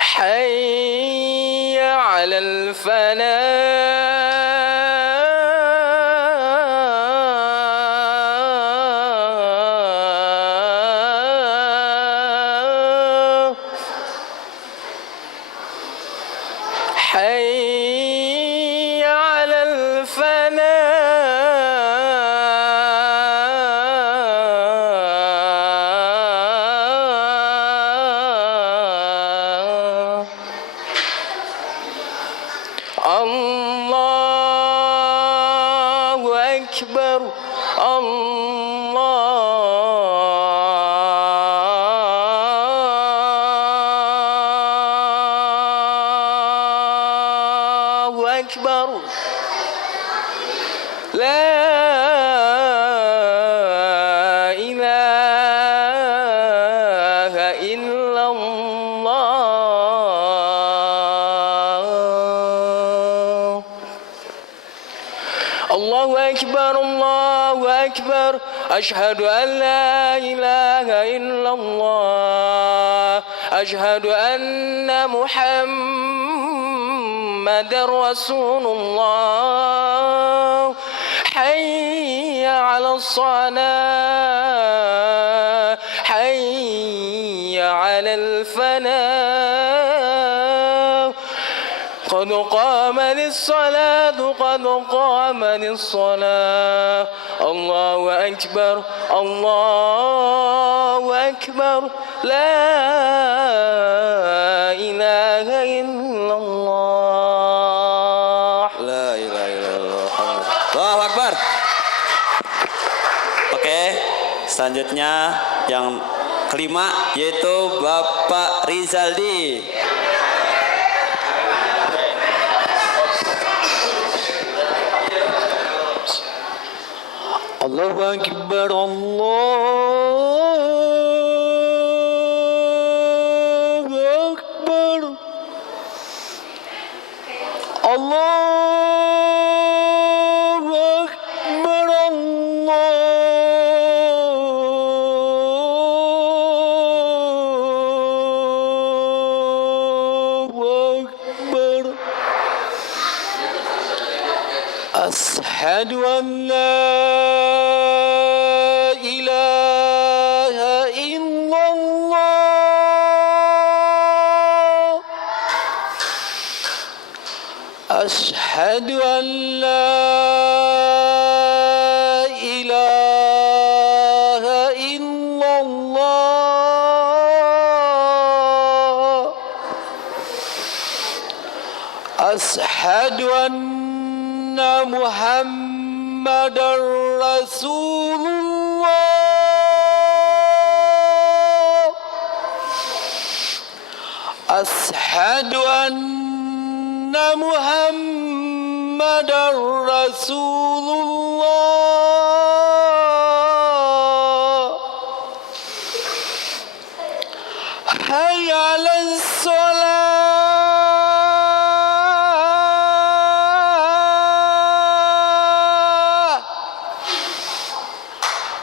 حي على الفلاح حي على الفلاح الله أكبر الله أكبر لا إله إلا الله الله أكبر الله أكبر أشهد أن لا إله إلا الله أشهد أن محمد رسول الله حي على الصلاة حي على الفلاح قد قامت الصلاة قد قامت الصلاة الله أكبر الله أكبر لا إله إلا الله La ilaha illallah. Allahu Akbar. Oke, selanjutnya yang kelima yaitu Bapak Rizaldi. Allahu Akbar Allahu Akbar Allahu Akbar Allahu Akbar Ashhadu an la ilaha illallah Ashhadu an la ilaha illallah أشهد أن محمدا رسول الله أشهد أن محمدا رسول الله حي على الصلاة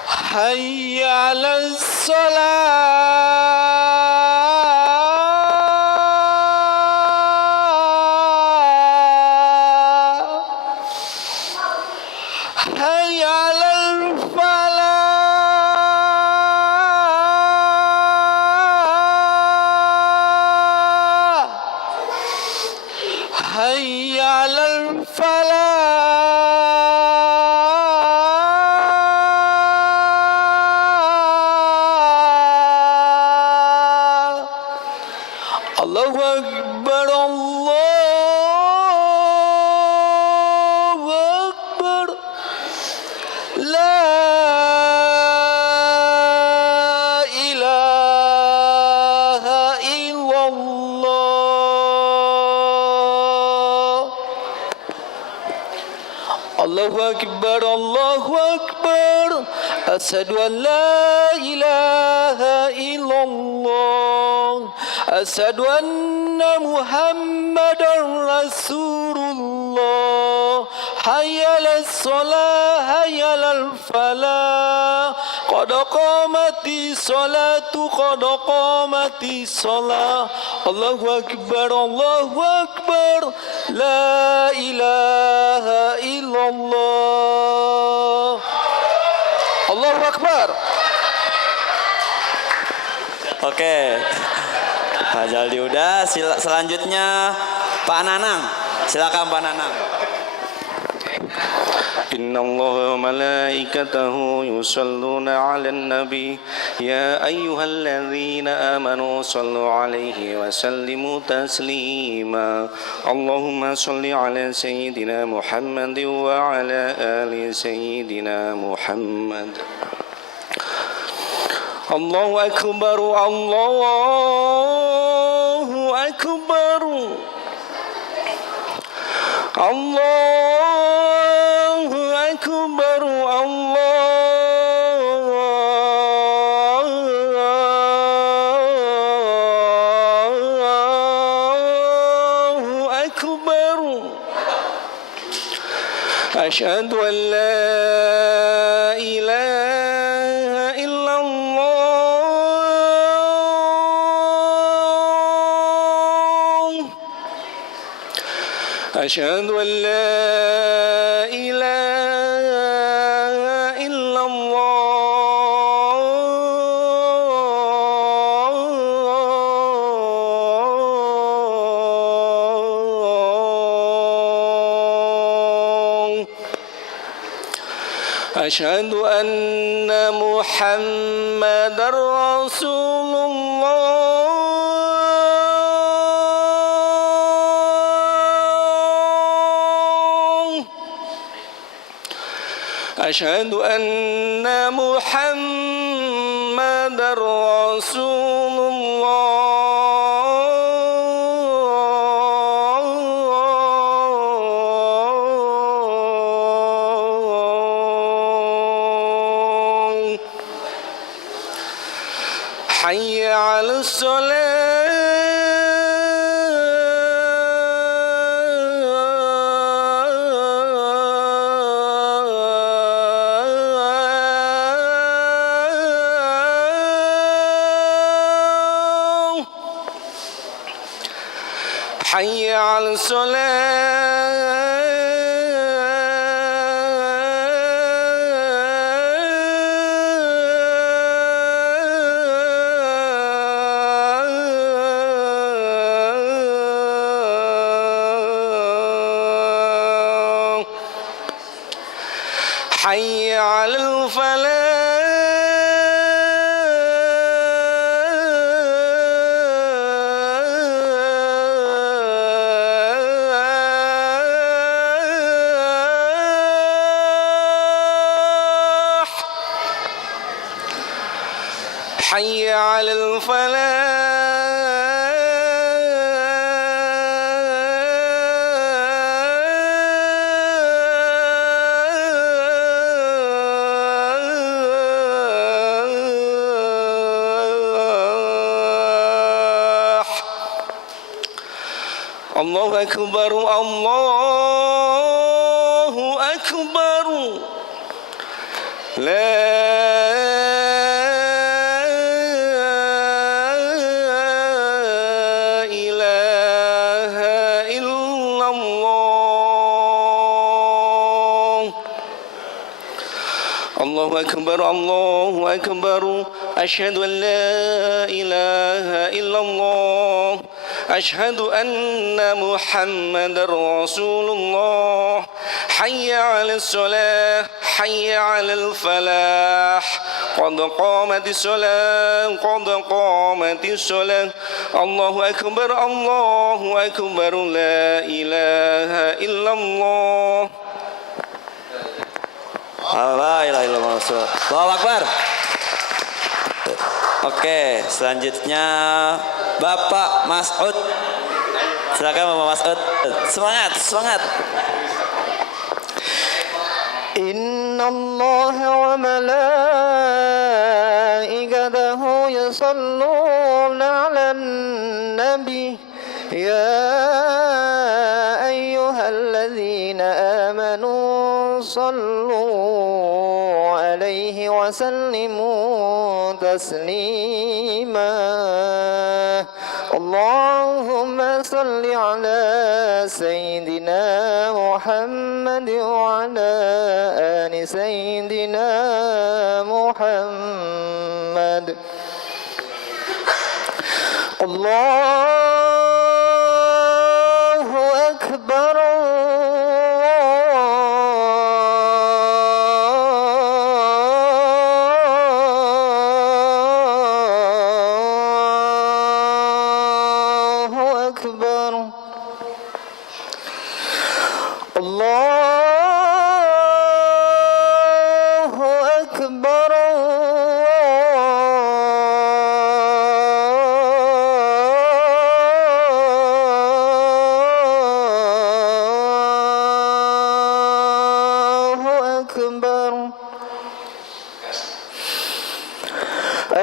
حي على الصلاة حي على الفلاح حي على الفلاح الله أكبر الله أكبر لا إله إلا الله الله أكبر الله أكبر أشهد أن لا إله إلا الله أشهد أن محمدا رسول الله حي على الصلاة حي على الفلاح قد قامت الصلاة قد قامت الصلاة الله أكبر الله أكبر لا إله إلا الله الله أكبر. Oke, Pak Jaldi udah. Selanjutnya Pak Nanang, silakan Pak Nanang. إن الله وملائكته يصلون على النبي يا أيها الذين آمنوا صلوا عليه وسلموا تسليما اللهم صل على سيدنا محمد وعلى آل سيدنا محمد الله أكبر الله أكبر الله أكبر الله أكبر أشهد أن لا إله إلا الله أشهد أن لا إله إلا الله أشهد أن محمد رسول الله أشهد أن محمد رسول الله حي على الصلاة حي على الصلاة حي على الفلاح حي على الفلاح الله أكبر الله أكبر لا إله إلا الله الله أكبر الله أكبر أشهد أن لا إله إلا الله أشهد أن محمد رسول الله حي على الصلاة حي على الفلاح قد قامت الصلاة قد قامت الصلاة الله أكبر الله أكبر لا إله إلا الله La ilaha illallah. Allahu Akbar. Oke, selanjutnya Bapak Mas'ud. Silakan Bapak Mas'ud. Semangat, semangat. Inna Allah wa malaikatahu yusalluna 'alan nabi ya ayyuhalladzina amanu sallu 'alaihi wa sallimu taslima. Allahumma salli ala Sayyidina Muhammad wa ala ali Sayyidina Muhammad. Allahu Akbar.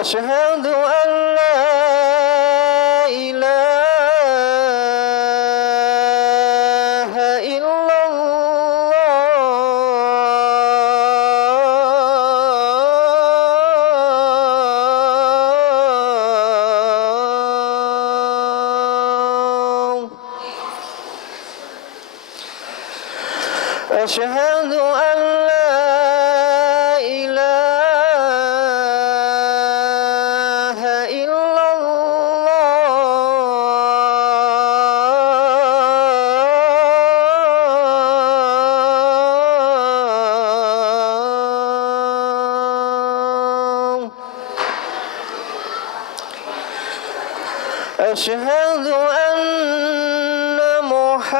أشهد أن لا إله إلا الله أشهد أن لا إله إلا الله أشهد أن محمد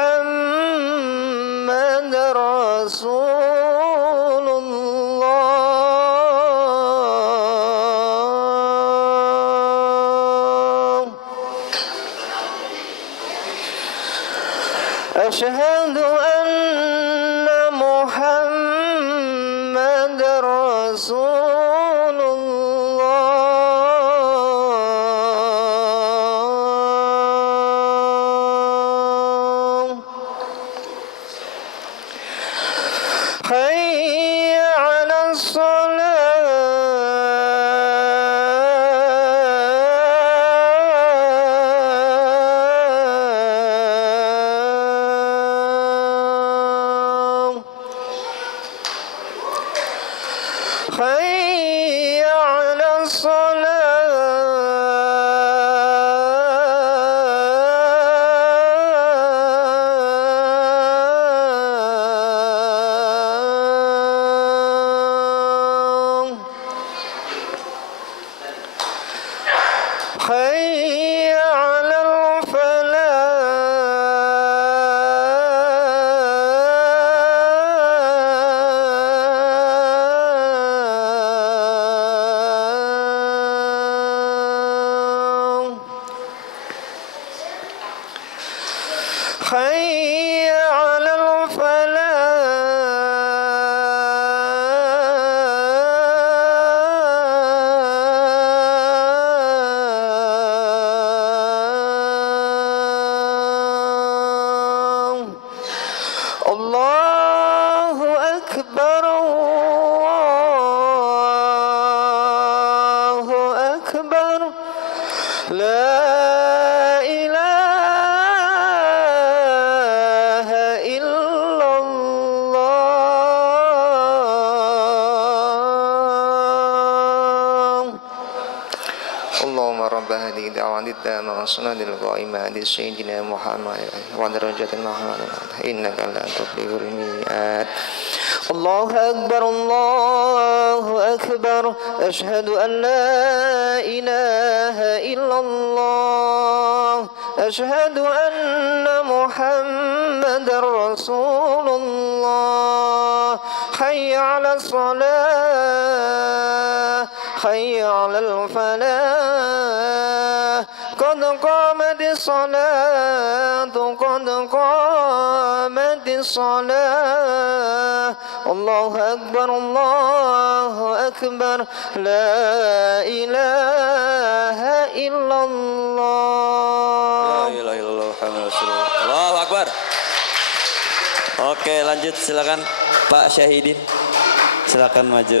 رسول الله أشهد أن محمد رسول الله حي على الصلاة حي على الصلاة حي على الفلاح حي على الفلاح الله أكبر الله أكبر لا إله إلا الله اللهم رب هذه الدعوة التامة والصلاة القائمة على سيدنا محمد ودرجة محمد إنك لا تخلف الميعاد الله أكبر الله أكبر أشهد أن لا إله إلا الله أشهد أن محمد رسول الله حي على الصلاة حي على الفلاح قد قامت الصلاة قد قامت الصلاة الله أكبر الله أكبر لا إله إلا الله La ilaha illallah Muhammadur Rasulullah. Allahu Akbar. Oke, lanjut silakan Pak Syahidin. Silakan maju.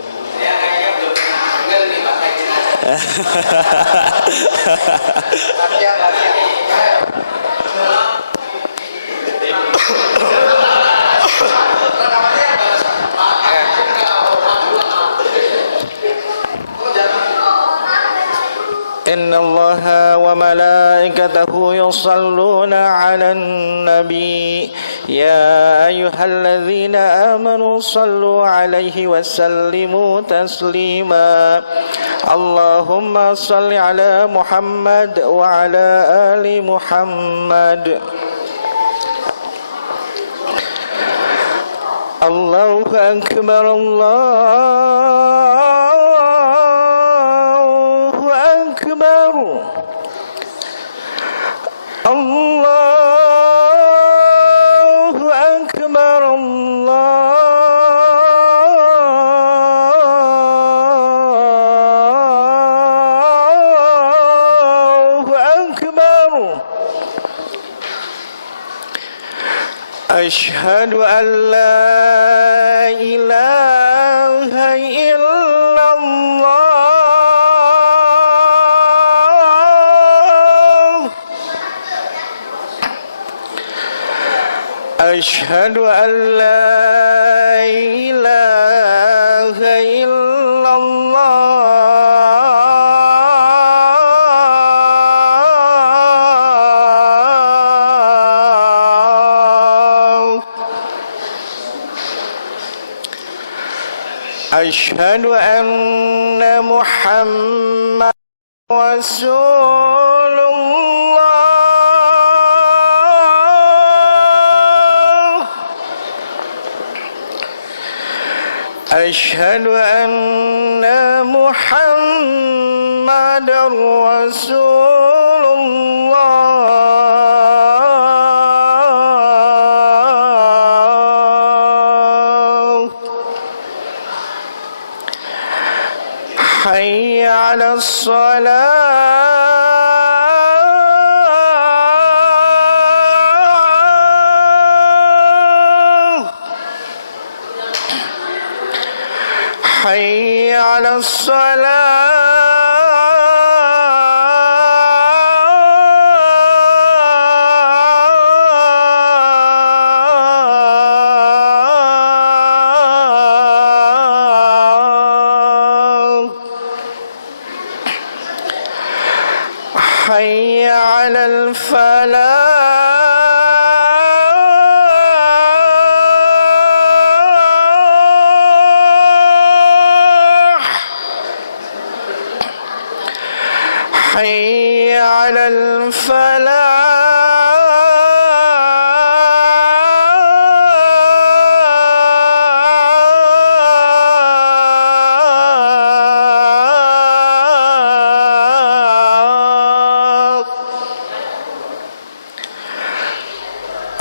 إن الله وملائكته يصلون على النبي يا أيها الذين آمنوا صلوا عليه وسلموا تسليما اللهم صل على محمد وعلى آل محمد الله أكبر الله أكبر الله أكبر الله أكبر أشهد أن لا إله إلا الله أشهد أن لا إله إلا الله أشهد أن محمد رسول الله أشهد أن محمد رسول الله حي على الصلاة حي على الصلاة حي على الفلاح حي على الفلاح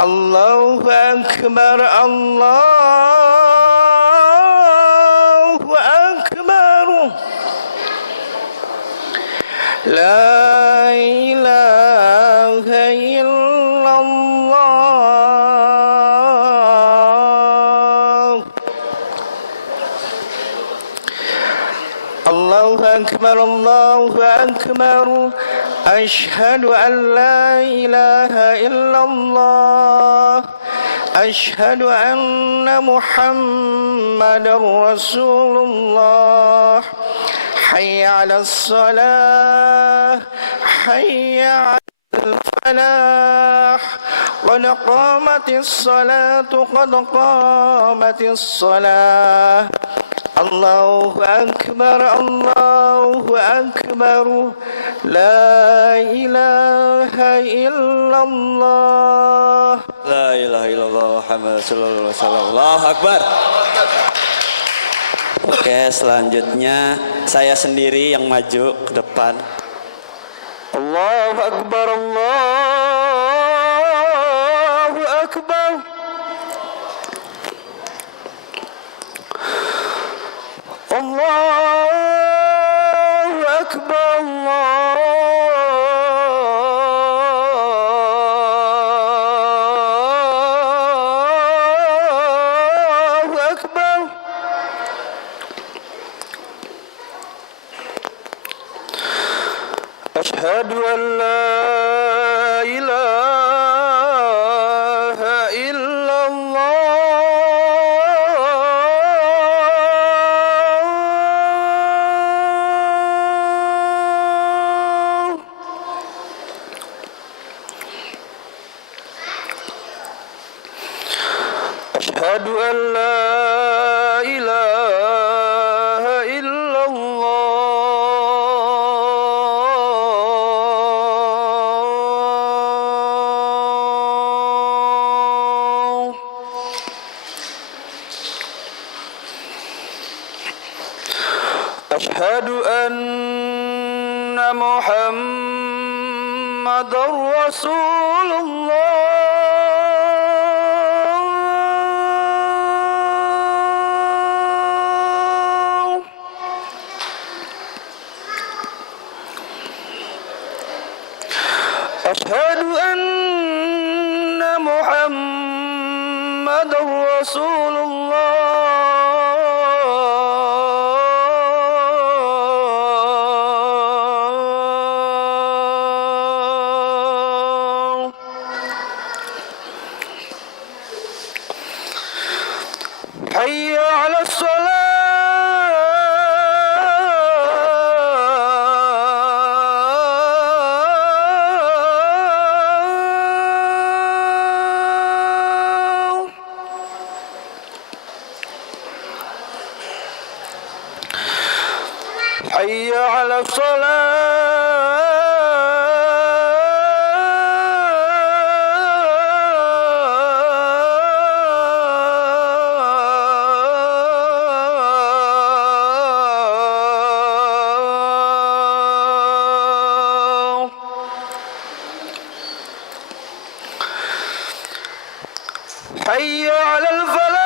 الله أكبر الله أكبر لا إله إلا الله الله أكبر الله أكبر أشهد أن لا إله إلا الله أشهد أن محمد رسول الله حي على الصلاة حي على الفلاح قد قامت الصلاة قد قامت الصلاة الله أكبر الله أكبر لا إله إلا الله La ilaha illallah Muhammad sallallahu alaihi wasallam. Allahu Akbar. Oke, selanjutnya saya sendiri yang maju ke depan. Allahu Akbar Allahu Akbar Allahu Akbar Allahu Akbar Ashhadu an la ilaha illallah Ashhadu an la ilaha illallah أشهد أن محمد رسول الله أشهد أن محمد رسول الله حي على الصلاة حي على الصلاة حي على الفلاح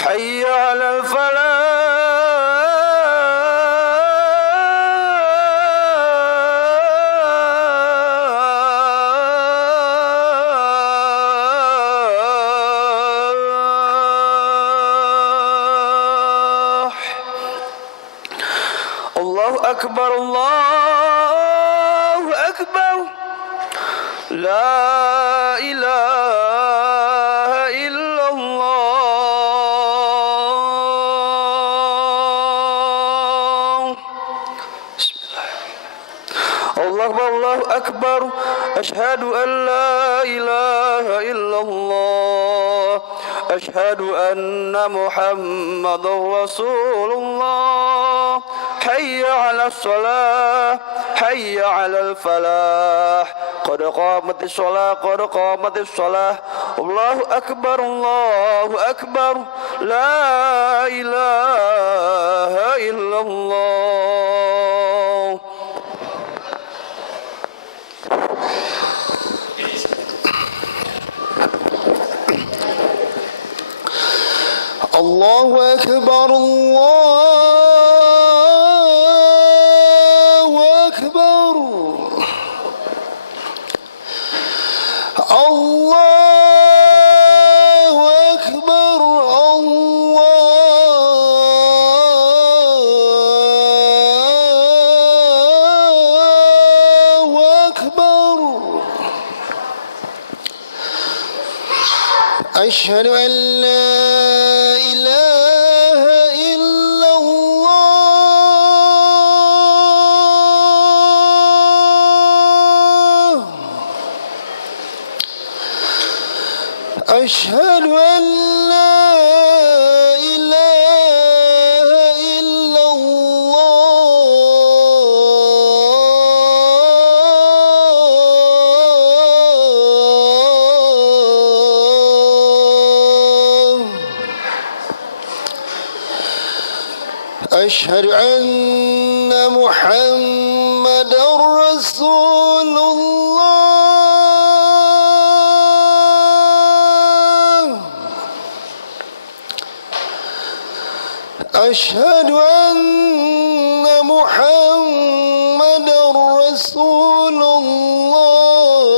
حي على الفلاح الله أكبر الله أكبر لا إله إلا الله بسم الله الله أكبر الله أكبر أشهد أن لا إله إلا الله أشهد أن محمد رسول الله حي على الصلاة حي على الفلاح قد قامت الصلاة قد قامت الصلاة الله أكبر الله أكبر لا إله إلا الله. الله أكبر الله أكبر الله أكبر الله أكبر أشهد أن لا إله إلا الله أشهد أن لا إله إلا الله أشهد أن محمدا رسول الله أشهد أن محمدا رسول الله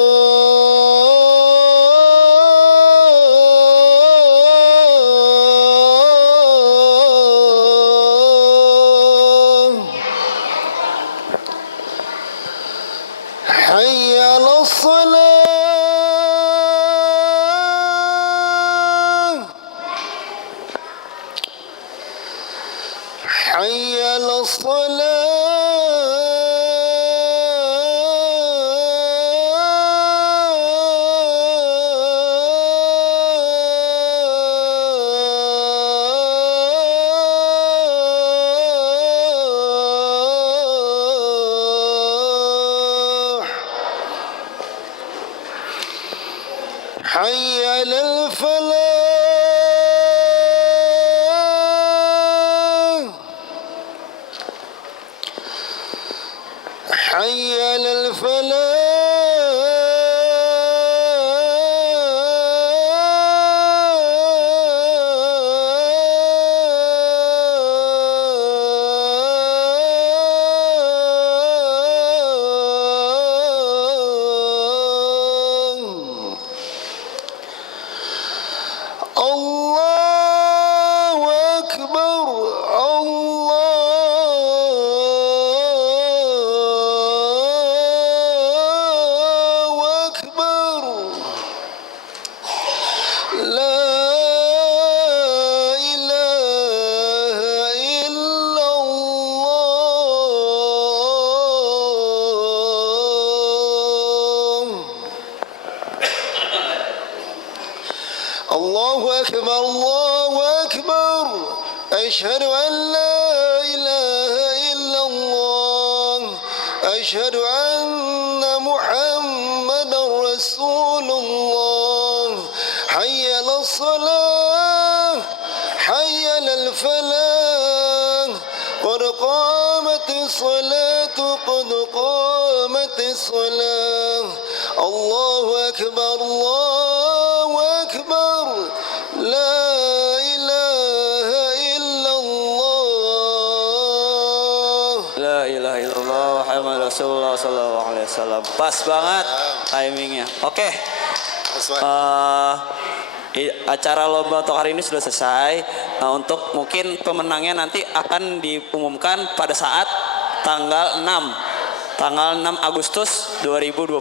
حي على الصلاة حي على الصلاة حي على الفلاح حي على الفلاح الله أكبر الله أكبر لا إله إلا الله الله أكبر الله أكبر أشهد أن لا إله إلا الله أشهد أن محمدا رسول الله حي على الصلاة حي على الفلاح قد قامت الصلاة قد قامت الصلاة الله أكبر الله أكبر لا إله إلا الله La ilaha illallah Muhammad Rasulullah sallallahu alaihi wasallam. Pas banget timingnya. Oke. Acara lomba untuk hari ini sudah selesai. Untuk mungkin pemenangnya nanti akan diumumkan pada saat tanggal 6 Agustus 2022.